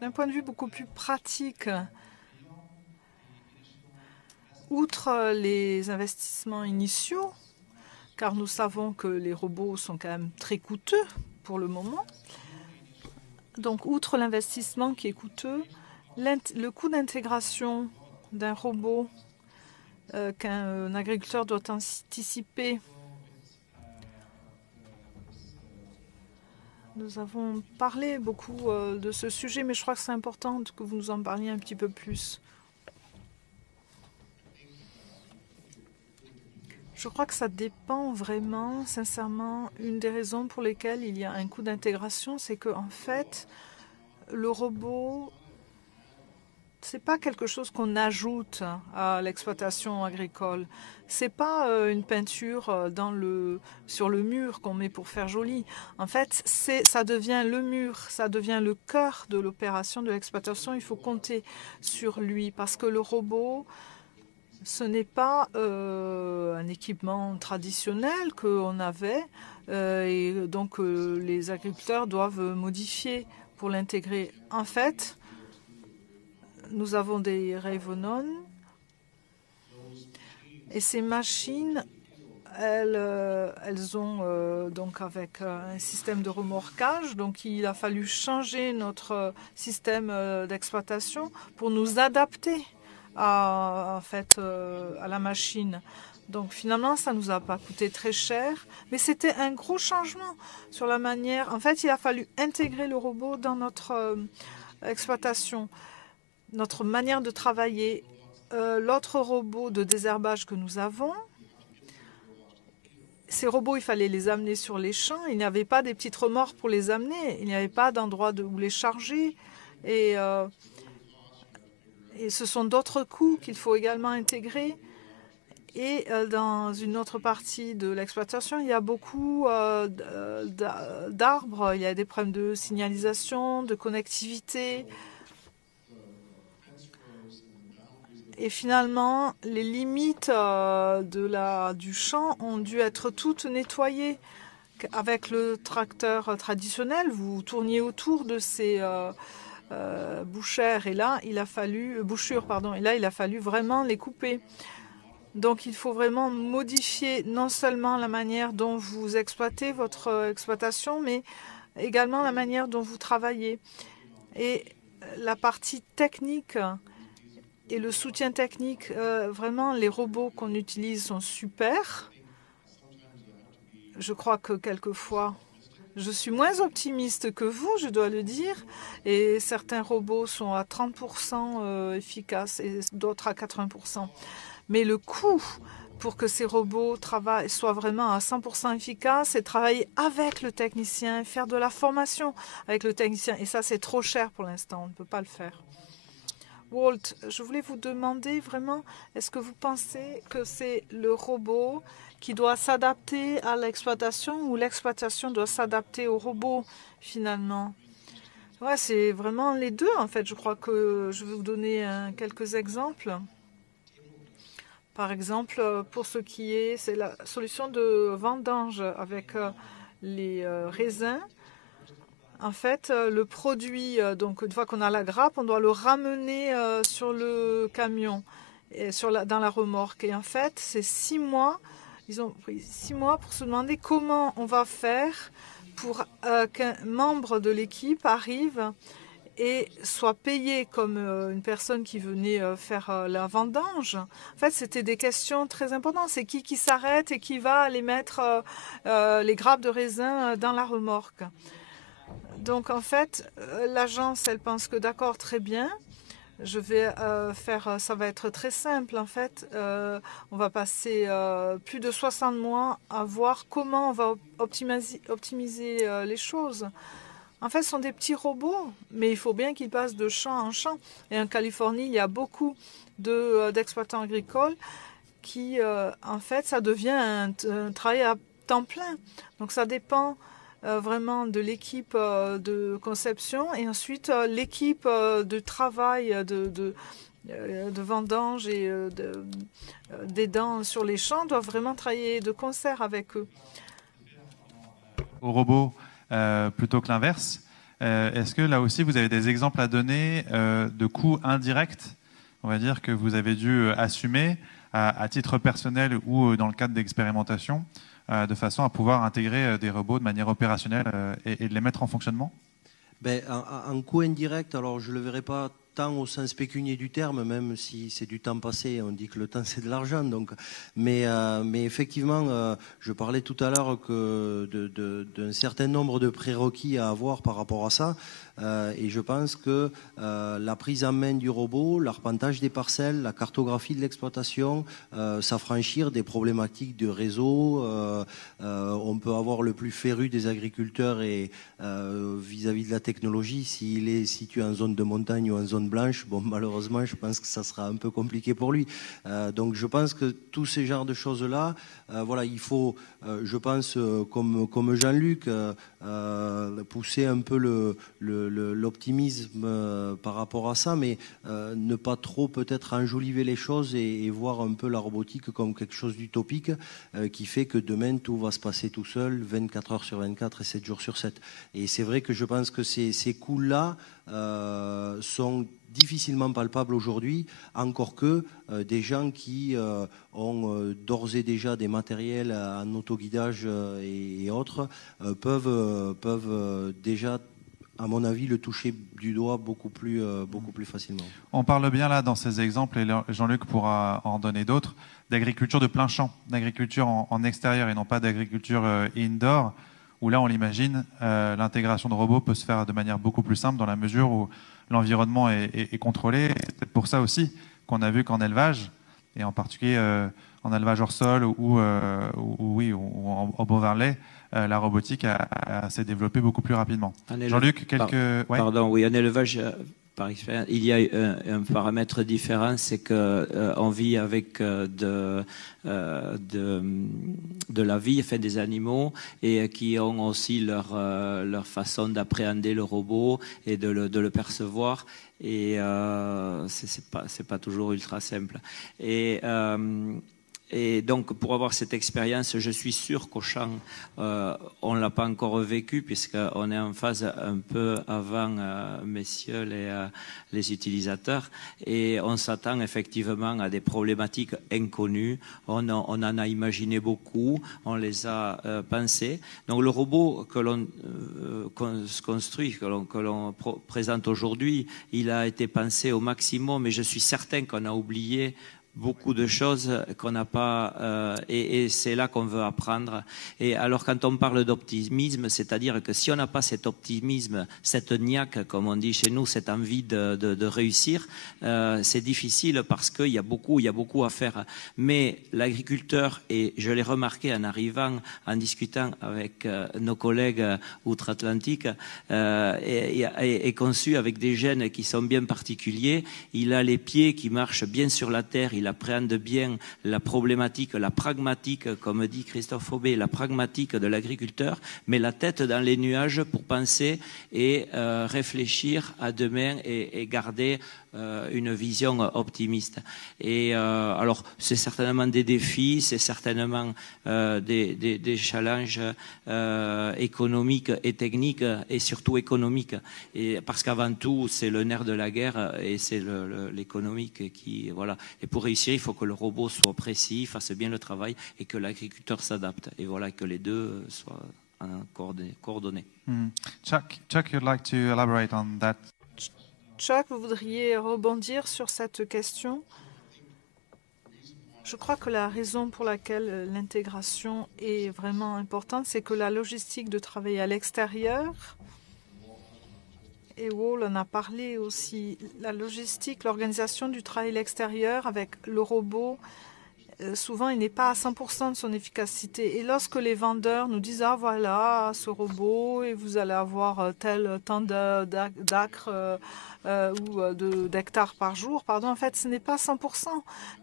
D'un point de vue beaucoup plus pratique, outre les investissements initiaux, car nous savons que les robots sont quand même très coûteux pour le moment, donc outre l'investissement qui est coûteux, le coût d'intégration d'un robot qu'un agriculteur doit anticiper. Nous avons parlé beaucoup de ce sujet, mais je crois que c'est important que vous nous en parliez un petit peu plus. Je crois que ça dépend vraiment, sincèrement. Une des raisons pour lesquelles il y a un coût d'intégration, c'est qu'en fait, le robot, c'est pas quelque chose qu'on ajoute à l'exploitation agricole. C'est pas une peinture sur le mur qu'on met pour faire joli. En fait, ça devient le mur, ça devient le cœur de l'opération de l'exploitation. Il faut compter sur lui, parce que le robot, ce n'est pas un équipement traditionnel qu'on avait, et donc les agriculteurs doivent modifier pour l'intégrer. En fait, nous avons des Raivonon Et ces machines, elles ont donc avec un système de remorquage, donc il a fallu changer notre système d'exploitation pour nous adapter en fait, à la machine. Donc finalement, ça ne nous a pas coûté très cher, mais c'était un gros changement sur la manière. En fait, il a fallu intégrer le robot dans notre exploitation, notre manière de travailler. L'autre robot de désherbage que nous avons, ces robots, il fallait les amener sur les champs. Il n'y avait pas des petites remorques pour les amener. Il n'y avait pas d'endroit où les charger. Et ce sont d'autres coûts qu'il faut également intégrer. Et dans une autre partie de l'exploitation, il y a beaucoup d'arbres. Il y a des problèmes de signalisation, de connectivité. Et finalement, les limites du champ ont dû être toutes nettoyées. Avec le tracteur traditionnel, vous tourniez autour de ces bouchures, et là, il a fallu vraiment les couper. Donc, il faut vraiment modifier non seulement la manière dont vous exploitez votre exploitation, mais également la manière dont vous travaillez. Et la partie technique et le soutien technique, vraiment, les robots qu'on utilise sont super. Je crois que quelquefois, je suis moins optimiste que vous, je dois le dire. Et certains robots sont à 30% efficaces et d'autres à 80%. Mais le coût pour que ces robots soient vraiment à 100% efficaces, c'est travailler avec le technicien, faire de la formation avec le technicien. Et ça, c'est trop cher pour l'instant, on ne peut pas le faire. Walt, je voulais vous demander vraiment, est-ce que vous pensez que c'est le robot qui doit s'adapter à l'exploitation ou l'exploitation doit s'adapter au robot finalement? Ouais, c'est vraiment les deux en fait. Je crois que je vais vous donner quelques exemples. Par exemple, pour ce qui est, c'est la solution de vendange avec les raisins. En fait, le produit, donc une fois qu'on a la grappe, on doit le ramener sur le camion, et dans la remorque. Et en fait, c'est 6 mois. Ils ont pris 6 mois pour se demander comment on va faire pour qu'un membre de l'équipe arrive et soit payé comme une personne qui venait faire la vendange. En fait, c'était des questions très importantes. C'est qui s'arrête et qui va aller mettre les grappes de raisin dans la remorque. Donc, en fait, l'agence, elle pense que d'accord, très bien. Je vais ça va être très simple. En fait, on va passer plus de 60 mois à voir comment on va optimiser les choses. En fait, ce sont des petits robots, mais il faut bien qu'ils passent de champ en champ. Et en Californie, il y a beaucoup d'exploitants agricoles qui, en fait, ça devient un travail à temps plein. Donc, ça dépend vraiment de l'équipe de conception et ensuite l'équipe de travail de vendange et d'aidants sur les champs doivent vraiment travailler de concert avec eux. Au robot plutôt que l'inverse. Est-ce que là aussi vous avez des exemples à donner de coûts indirects, on va dire, que vous avez dû assumer à titre personnel ou dans le cadre d'expérimentation de façon à pouvoir intégrer des robots de manière opérationnelle et de les mettre en fonctionnement? En coût indirect, alors je ne le verrai pas tant au sens pécunier du terme, même si c'est du temps passé, on dit que le temps c'est de l'argent. Donc, mais effectivement, je parlais tout à l'heure d'un certain nombre de prérequis à avoir par rapport à ça. Et je pense que la prise en main du robot, l'arpentage des parcelles, la cartographie de l'exploitation, s'affranchir des problématiques de réseau. On peut avoir le plus féru des agriculteurs et vis-à-vis de la technologie, s'il est situé en zone de montagne ou en zone blanche, bon, malheureusement, je pense que ça sera un peu compliqué pour lui. Donc, je pense que tous ces genres de choses-là, voilà, il faut, je pense, comme Jean-Luc, pousser un peu l'optimisme par rapport à ça, mais ne pas trop peut-être enjoliver les choses et voir un peu la robotique comme quelque chose d'utopique qui fait que demain tout va se passer tout seul 24 heures sur 24 et 7 jours sur 7. Et c'est vrai que je pense que ces coûts-là sont difficilement palpable aujourd'hui, encore que des gens qui ont d'ores et déjà des matériels en autoguidage et autres peuvent déjà, à mon avis, le toucher du doigt beaucoup plus facilement. On parle bien là, dans ces exemples, et Jean-Luc pourra en donner d'autres, d'agriculture de plein champ, d'agriculture en extérieur et non pas d'agriculture indoor, où là, on l'imagine, l'intégration de robots peut se faire de manière beaucoup plus simple dans la mesure où l'environnement est contrôlé. C'est peut-être pour ça aussi qu'on a vu qu'en élevage, et en particulier en élevage hors sol ou en bovin-lait, la robotique s'est développée beaucoup plus rapidement. Jean-Luc, Pardon, oui, en élevage, par expérience, il y a un paramètre différent, c'est qu'on vit avec de la vie, enfin, des animaux, et qui ont aussi leur façon d'appréhender le robot et de le percevoir. Et c'est pas toujours ultra simple. Et donc, pour avoir cette expérience, je suis sûr qu'au champ, on ne l'a pas encore vécu, puisqu'on est en phase un peu avant, messieurs les utilisateurs, et on s'attend effectivement à des problématiques inconnues. On en a imaginé beaucoup, on les a pensées. Donc, le robot que l'on construit, que l'on présente aujourd'hui, il a été pensé au maximum, mais je suis certain qu'on a oublié beaucoup de choses qu'on n'a pas, et c'est là qu'on veut apprendre. Et alors, quand on parle d'optimisme, c'est-à-dire que si on n'a pas cet optimisme, cette niaque, comme on dit chez nous, cette envie de réussir, c'est difficile parce qu'il y a beaucoup à faire. Mais l'agriculteur, et je l'ai remarqué en arrivant, en discutant avec nos collègues outre-Atlantique, est conçu avec des gènes qui sont bien particuliers. Il a les pieds qui marchent bien sur la terre, il appréhende bien la problématique, la pragmatique, comme dit Christophe Aubé, la pragmatique de l'agriculteur, mais la tête dans les nuages pour penser et réfléchir à demain et garder une vision optimiste. Et alors, c'est certainement des défis, c'est certainement des challenges économiques et techniques, et surtout économiques. Et parce qu'avant tout, c'est le nerf de la guerre, et c'est l'économique qui, voilà. Et pour réussir, il faut que le robot soit précis, fasse bien le travail, et que l'agriculteur s'adapte. Et voilà, que les deux soient coordonnés. Chuck, you'd like to elaborate on that? Chuck, vous voudriez rebondir sur cette question? Je crois que la raison pour laquelle l'intégration est vraiment importante, c'est que la logistique de travailler à l'extérieur, et Wall en a parlé aussi, la logistique, l'organisation du travail à l'extérieur avec le robot, souvent il n'est pas à 100% de son efficacité. Et lorsque les vendeurs nous disent « Ah voilà, ce robot, et vous allez avoir tel tant d'acres ou d'hectares par jour », pardon, en fait ce n'est pas 100%.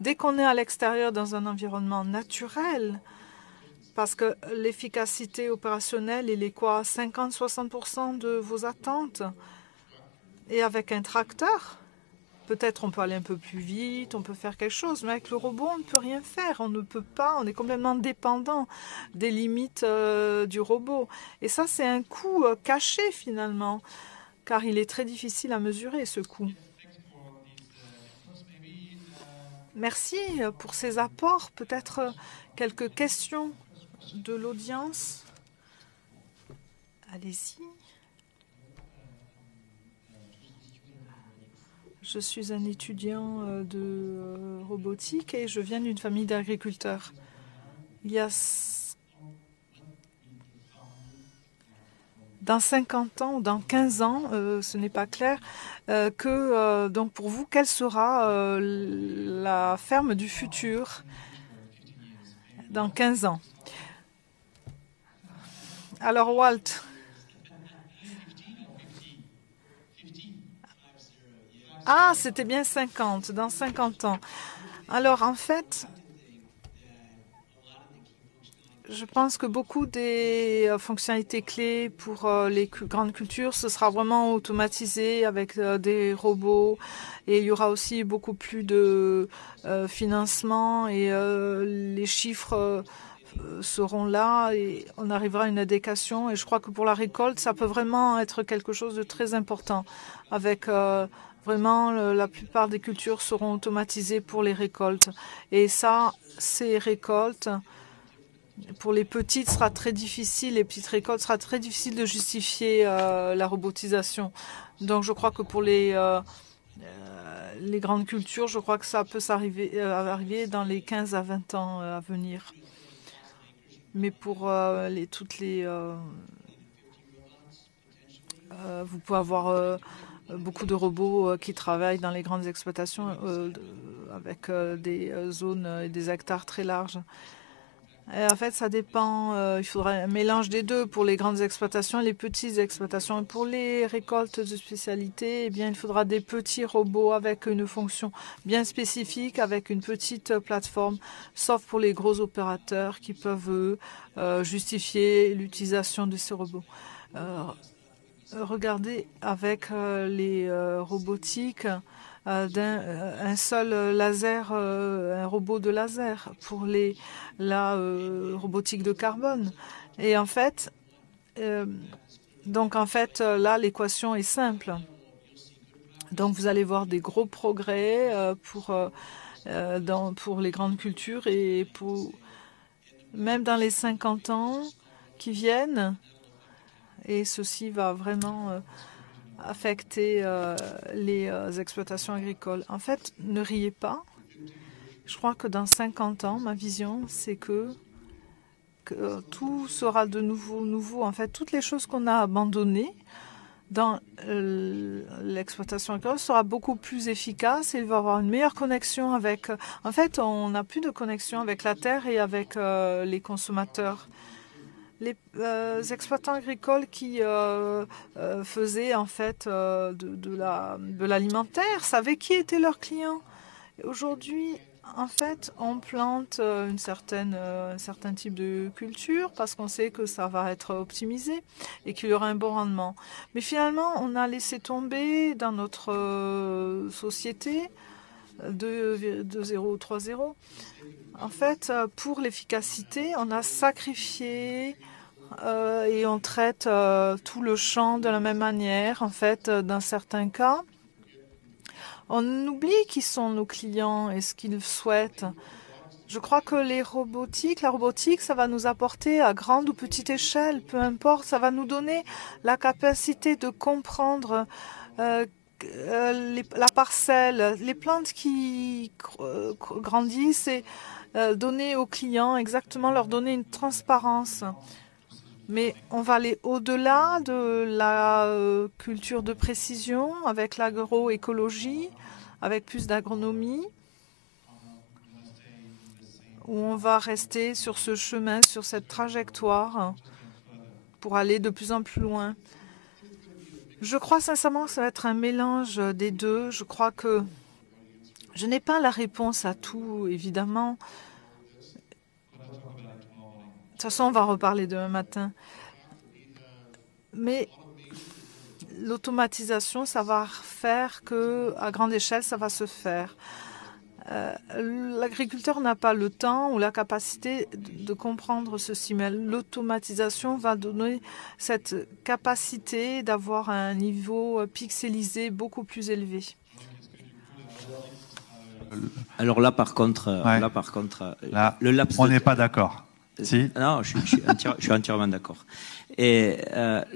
Dès qu'on est à l'extérieur dans un environnement naturel, parce que l'efficacité opérationnelle, il est quoi, 50-60% de vos attentes. Et avec un tracteur, peut-être on peut aller un peu plus vite, on peut faire quelque chose, mais avec le robot, on ne peut rien faire. On ne peut pas, on est complètement dépendant des limites du robot. Et ça, c'est un coût caché finalement, car il est très difficile à mesurer ce coût. Merci pour ces apports. Peut-être quelques questions de l'audience. Allez-y. Je suis un étudiant de robotique et je viens d'une famille d'agriculteurs. Il y a dans 50 ans ou dans 15 ans, ce n'est pas clair, donc pour vous, quelle sera la ferme du futur dans 15 ans? Alors Walt, ah, c'était bien 50, dans 50 ans. Alors, en fait, je pense que beaucoup des fonctionnalités clés pour les grandes cultures, ce sera vraiment automatisé avec des robots. Et il y aura aussi beaucoup plus de financement et les chiffres seront là et on arrivera à une adéquation. Et je crois que pour la récolte, ça peut vraiment être quelque chose de très important. Avec vraiment, la plupart des cultures seront automatisées pour les récoltes. Et ça, ces récoltes, pour les petites, sera très difficile. Les petites récoltes, sera très difficile de justifier la robotisation. Donc je crois que pour les grandes cultures, je crois que ça peut arriver dans les 15 à 20 ans à venir. Mais pour vous pouvez avoir beaucoup de robots qui travaillent dans les grandes exploitations avec des zones et des hectares très larges. Et en fait, ça dépend. Il faudrait un mélange des deux pour les grandes exploitations et les petites exploitations. Et pour les récoltes de spécialité, eh bien, il faudra des petits robots avec une fonction bien spécifique, avec une petite plateforme, sauf pour les gros opérateurs qui peuvent justifier l'utilisation de ces robots. Regardez avec les robotiques d'un seul laser, un robot de laser pour la robotique de carbone. Et en fait, là, l'équation est simple. Donc, vous allez voir des gros progrès pour les grandes cultures et même dans les 50 ans qui viennent. Et ceci va vraiment affecter les exploitations agricoles. En fait, ne riez pas. Je crois que dans 50 ans, ma vision, c'est que tout sera de nouveau. En fait, toutes les choses qu'on a abandonnées dans l'exploitation agricole sera beaucoup plus efficace et il va y avoir une meilleure connexion avec... En fait, on n'a plus de connexion avec la terre et avec les consommateurs. Les exploitants agricoles qui faisaient en fait de l'alimentaire savaient qui étaient leurs clients. Aujourd'hui, en fait, on plante un certain type de culture parce qu'on sait que ça va être optimisé et qu'il y aura un bon rendement. Mais finalement, on a laissé tomber dans notre société 2.0 ou 3.0. En fait, pour l'efficacité, on a sacrifié et on traite tout le champ de la même manière. En fait, dans certains cas, on oublie qui sont nos clients et ce qu'ils souhaitent. Je crois que la robotique, ça va nous apporter à grande ou petite échelle, peu importe, ça va nous donner la capacité de comprendre la parcelle, les plantes qui grandissent et donner aux clients exactement, leur donner une transparence. Mais on va aller au-delà de la culture de précision avec l'agroécologie, avec plus d'agronomie, où on va rester sur ce chemin, sur cette trajectoire pour aller de plus en plus loin. Je crois sincèrement que ça va être un mélange des deux. Je crois que je n'ai pas la réponse à tout, évidemment. De toute façon, on va reparler demain matin. Mais l'automatisation, ça va faire qu'à grande échelle, ça va se faire. L'agriculteur n'a pas le temps ou la capacité de comprendre ceci, mais l'automatisation va donner cette capacité d'avoir un niveau pixelisé beaucoup plus élevé. Alors là, par contre, le laps on n'est pas d'accord. Si. Non, je suis entièrement d'accord. Et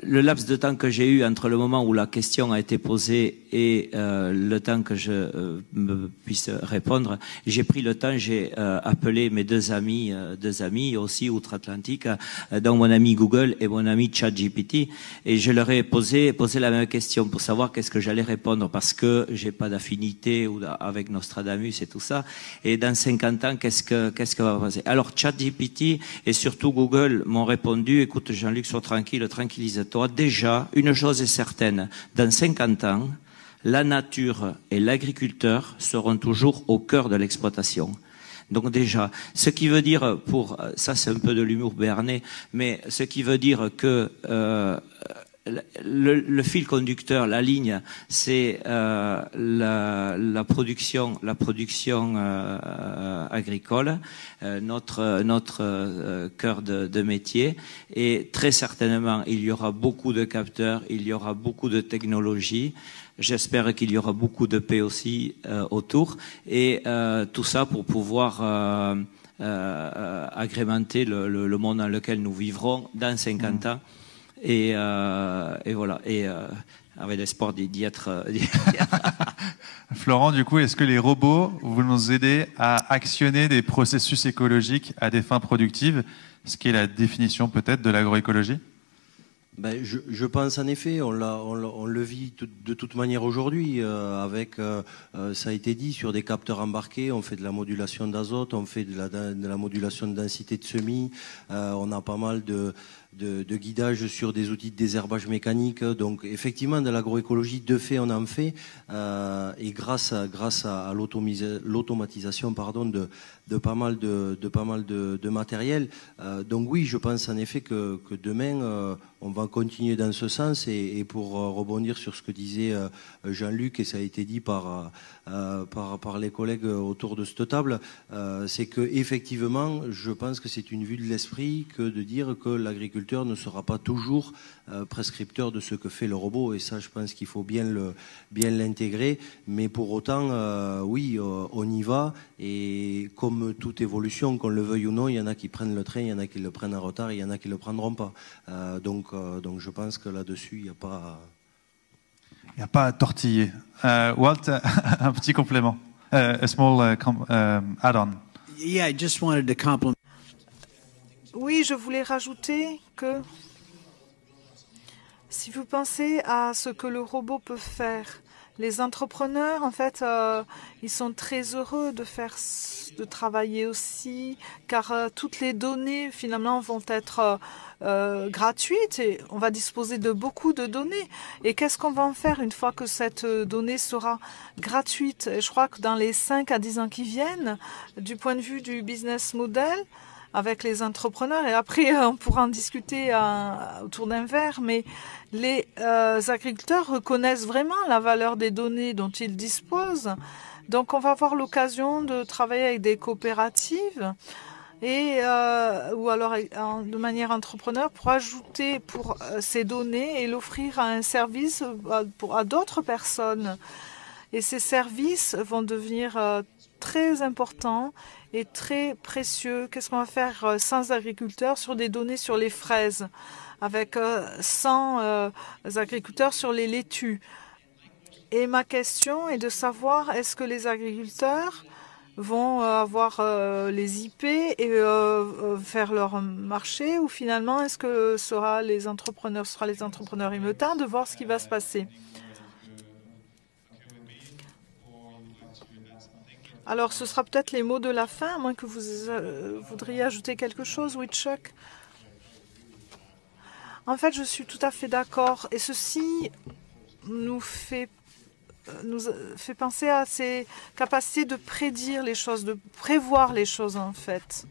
le laps de temps que j'ai eu entre le moment où la question a été posée et le temps que je me puisse répondre, j'ai pris le temps, j'ai appelé mes deux amis aussi outre-Atlantique, donc mon ami Google et mon ami ChatGPT, et je leur ai posé la même question pour savoir qu'est-ce que j'allais répondre, parce que j'ai pas d'affinité avec Nostradamus et tout ça. Et dans 50 ans, qu'est-ce que va passer? Alors ChatGPT et surtout Google m'ont répondu: écoute Jean-Luc, sois tranquille, tranquillise-toi. Déjà, une chose est certaine, dans 50 ans, la nature et l'agriculteur seront toujours au cœur de l'exploitation. Donc déjà, ce qui veut dire, ça c'est un peu de l'humour béarnais, mais ce qui veut dire que le fil conducteur, la ligne, c'est la production agricole, notre cœur de métier. Et très certainement, il y aura beaucoup de capteurs, il y aura beaucoup de technologies. J'espère qu'il y aura beaucoup de paix aussi autour. Et tout ça pour pouvoir agrémenter le monde dans lequel nous vivrons dans 50 ans. Et voilà. Et avec l'espoir d'y être. Florent, du coup, est-ce que les robots vont nous aider à actionner des processus écologiques à des fins productives, ce qui est la définition peut-être de l'agroécologie? Ben, je pense en effet, on le vit de toute manière aujourd'hui, ça a été dit, sur des capteurs embarqués, on fait de la modulation d'azote, on fait de la modulation de densité de semis, on a pas mal de guidage sur des outils de désherbage mécanique. Donc effectivement, de l'agroécologie, de fait, on en fait, et grâce à l'automatisation de pas mal de matériel. Donc oui, je pense en effet que demain, on va continuer dans ce sens. Et pour rebondir sur ce que disait Jean-Luc, et ça a été dit par les collègues autour de cette table, c'est que effectivement, je pense que c'est une vue de l'esprit que de dire que l'agriculteur ne sera pas toujours prescripteur de ce que fait le robot. Et ça, je pense qu'il faut bien l'intégrer. Mais pour autant, oui, on y va. Et comme toute évolution, qu'on le veuille ou non, il y en a qui prennent le train, il y en a qui le prennent en retard, il y en a qui ne le prendront pas. Donc je pense que là-dessus, il n'y a pas... Il n'y a pas à tortiller. Walt, un petit complément. A small add-on. Yeah, I just wanted to compliment. Oui, je voulais rajouter que si vous pensez à ce que le robot peut faire, les entrepreneurs, en fait, ils sont très heureux de travailler aussi, car toutes les données, finalement, vont être gratuites et on va disposer de beaucoup de données. Et qu'est-ce qu'on va en faire une fois que cette donnée sera gratuite? Et je crois que dans les 5 à 10 ans qui viennent, du point de vue du business model, avec les entrepreneurs, et après on pourra en discuter autour d'un verre, mais les agriculteurs reconnaissent vraiment la valeur des données dont ils disposent. Donc on va avoir l'occasion de travailler avec des coopératives ou alors de manière entrepreneur pour ajouter ces données et l'offrir à un service à d'autres personnes. Et ces services vont devenir très importants et très précieux. Qu'est-ce qu'on va faire sans agriculteurs sur des données sur les fraises, avec 100 agriculteurs sur les laitues? Et ma question est de savoir, est-ce que les agriculteurs vont avoir les IP et faire leur marché, ou finalement est-ce que ce sera les entrepreneurs? Il me tarde de voir ce qui va se passer. Alors, ce sera peut-être les mots de la fin, à moins que vous voudriez ajouter quelque chose, Chuck. En fait, je suis tout à fait d'accord. Et ceci nous fait penser à ces capacités de prédire les choses, de prévoir les choses, en fait.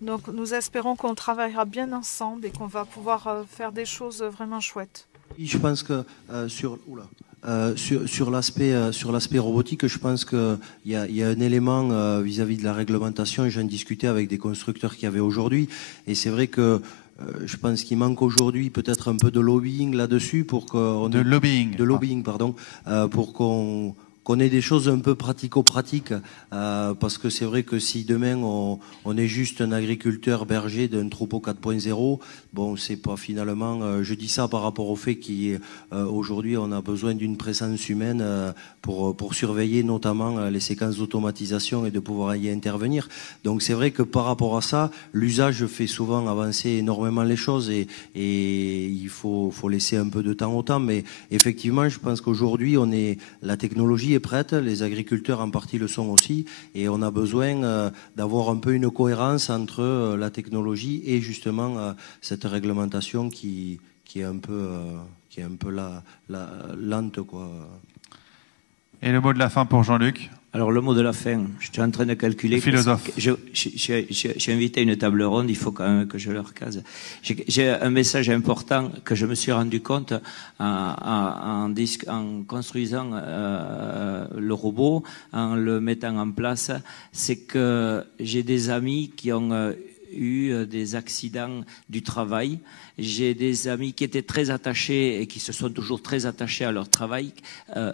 Donc, nous espérons qu'on travaillera bien ensemble et qu'on va pouvoir faire des choses vraiment chouettes. Je pense que sur l'aspect robotique, je pense qu'il y a un élément vis-à-vis de la réglementation. J'en discutais avec des constructeurs qu'il y avait aujourd'hui, et c'est vrai que je pense qu'il manque aujourd'hui peut-être un peu de lobbying là-dessus pour qu'on pour qu'on ait des choses un peu pratico-pratiques, parce que c'est vrai que si demain on est juste un agriculteur berger d'un troupeau 4.0, bon, c'est pas finalement, je dis ça par rapport au fait qu'aujourd'hui on a besoin d'une présence humaine pour surveiller notamment les séquences d'automatisation et de pouvoir y intervenir. Donc c'est vrai que par rapport à ça, l'usage fait souvent avancer énormément les choses, et il faut laisser un peu de temps au temps. Mais effectivement, je pense qu'aujourd'hui la technologie est prête, les agriculteurs en partie le sont aussi, et on a besoin d'avoir un peu une cohérence entre la technologie et justement cette réglementation qui est un peu lente, quoi. Et le mot de la fin pour Jean-Luc. Alors le mot de la fin, je suis en train de calculer. Le philosophe. J'ai invité une table ronde, il faut quand même que je leur case. J'ai un message important que je me suis rendu compte en construisant le robot, en le mettant en place, c'est que j'ai des amis qui ont eu des accidents du travail. J'ai des amis qui étaient très attachés et qui se sont toujours très attachés à leur travail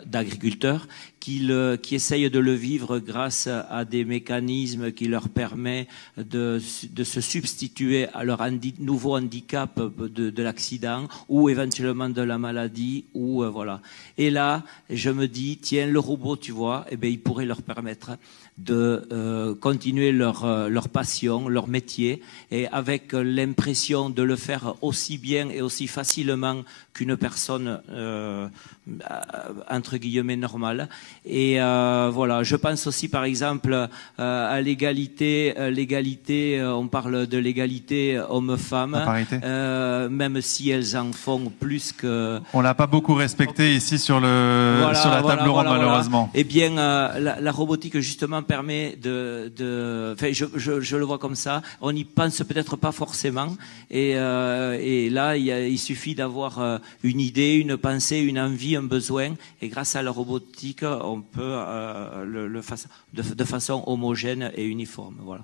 d'agriculteurs, qui essayent de le vivre grâce à des mécanismes qui leur permettent de se substituer à leur nouveau handicap de l'accident ou éventuellement de la maladie. Voilà. Et là, je me dis, tiens, le robot, tu vois, eh bien, il pourrait leur permettre de continuer leur passion, leur métier, et avec l'impression de le faire aussi bien et aussi facilement qu'une personne entre guillemets normale. Et voilà, je pense aussi par exemple à l'égalité, on parle de l'égalité homme-femme, même si elles en font plus que... On l'a pas beaucoup respecté ici sur la table ronde, malheureusement. Eh bien, la robotique justement permet enfin, je le vois comme ça, on n'y pense peut-être pas forcément, et là il suffit d'avoir une idée, une pensée, une envie, un besoin, et grâce à la robotique on peut de façon homogène et uniforme. Voilà.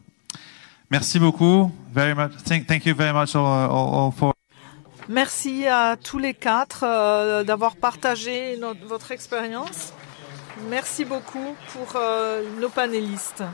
Merci beaucoup. Very much. Thank you very much all for... Merci à tous les quatre d'avoir partagé votre expérience. Merci beaucoup pour nos panélistes.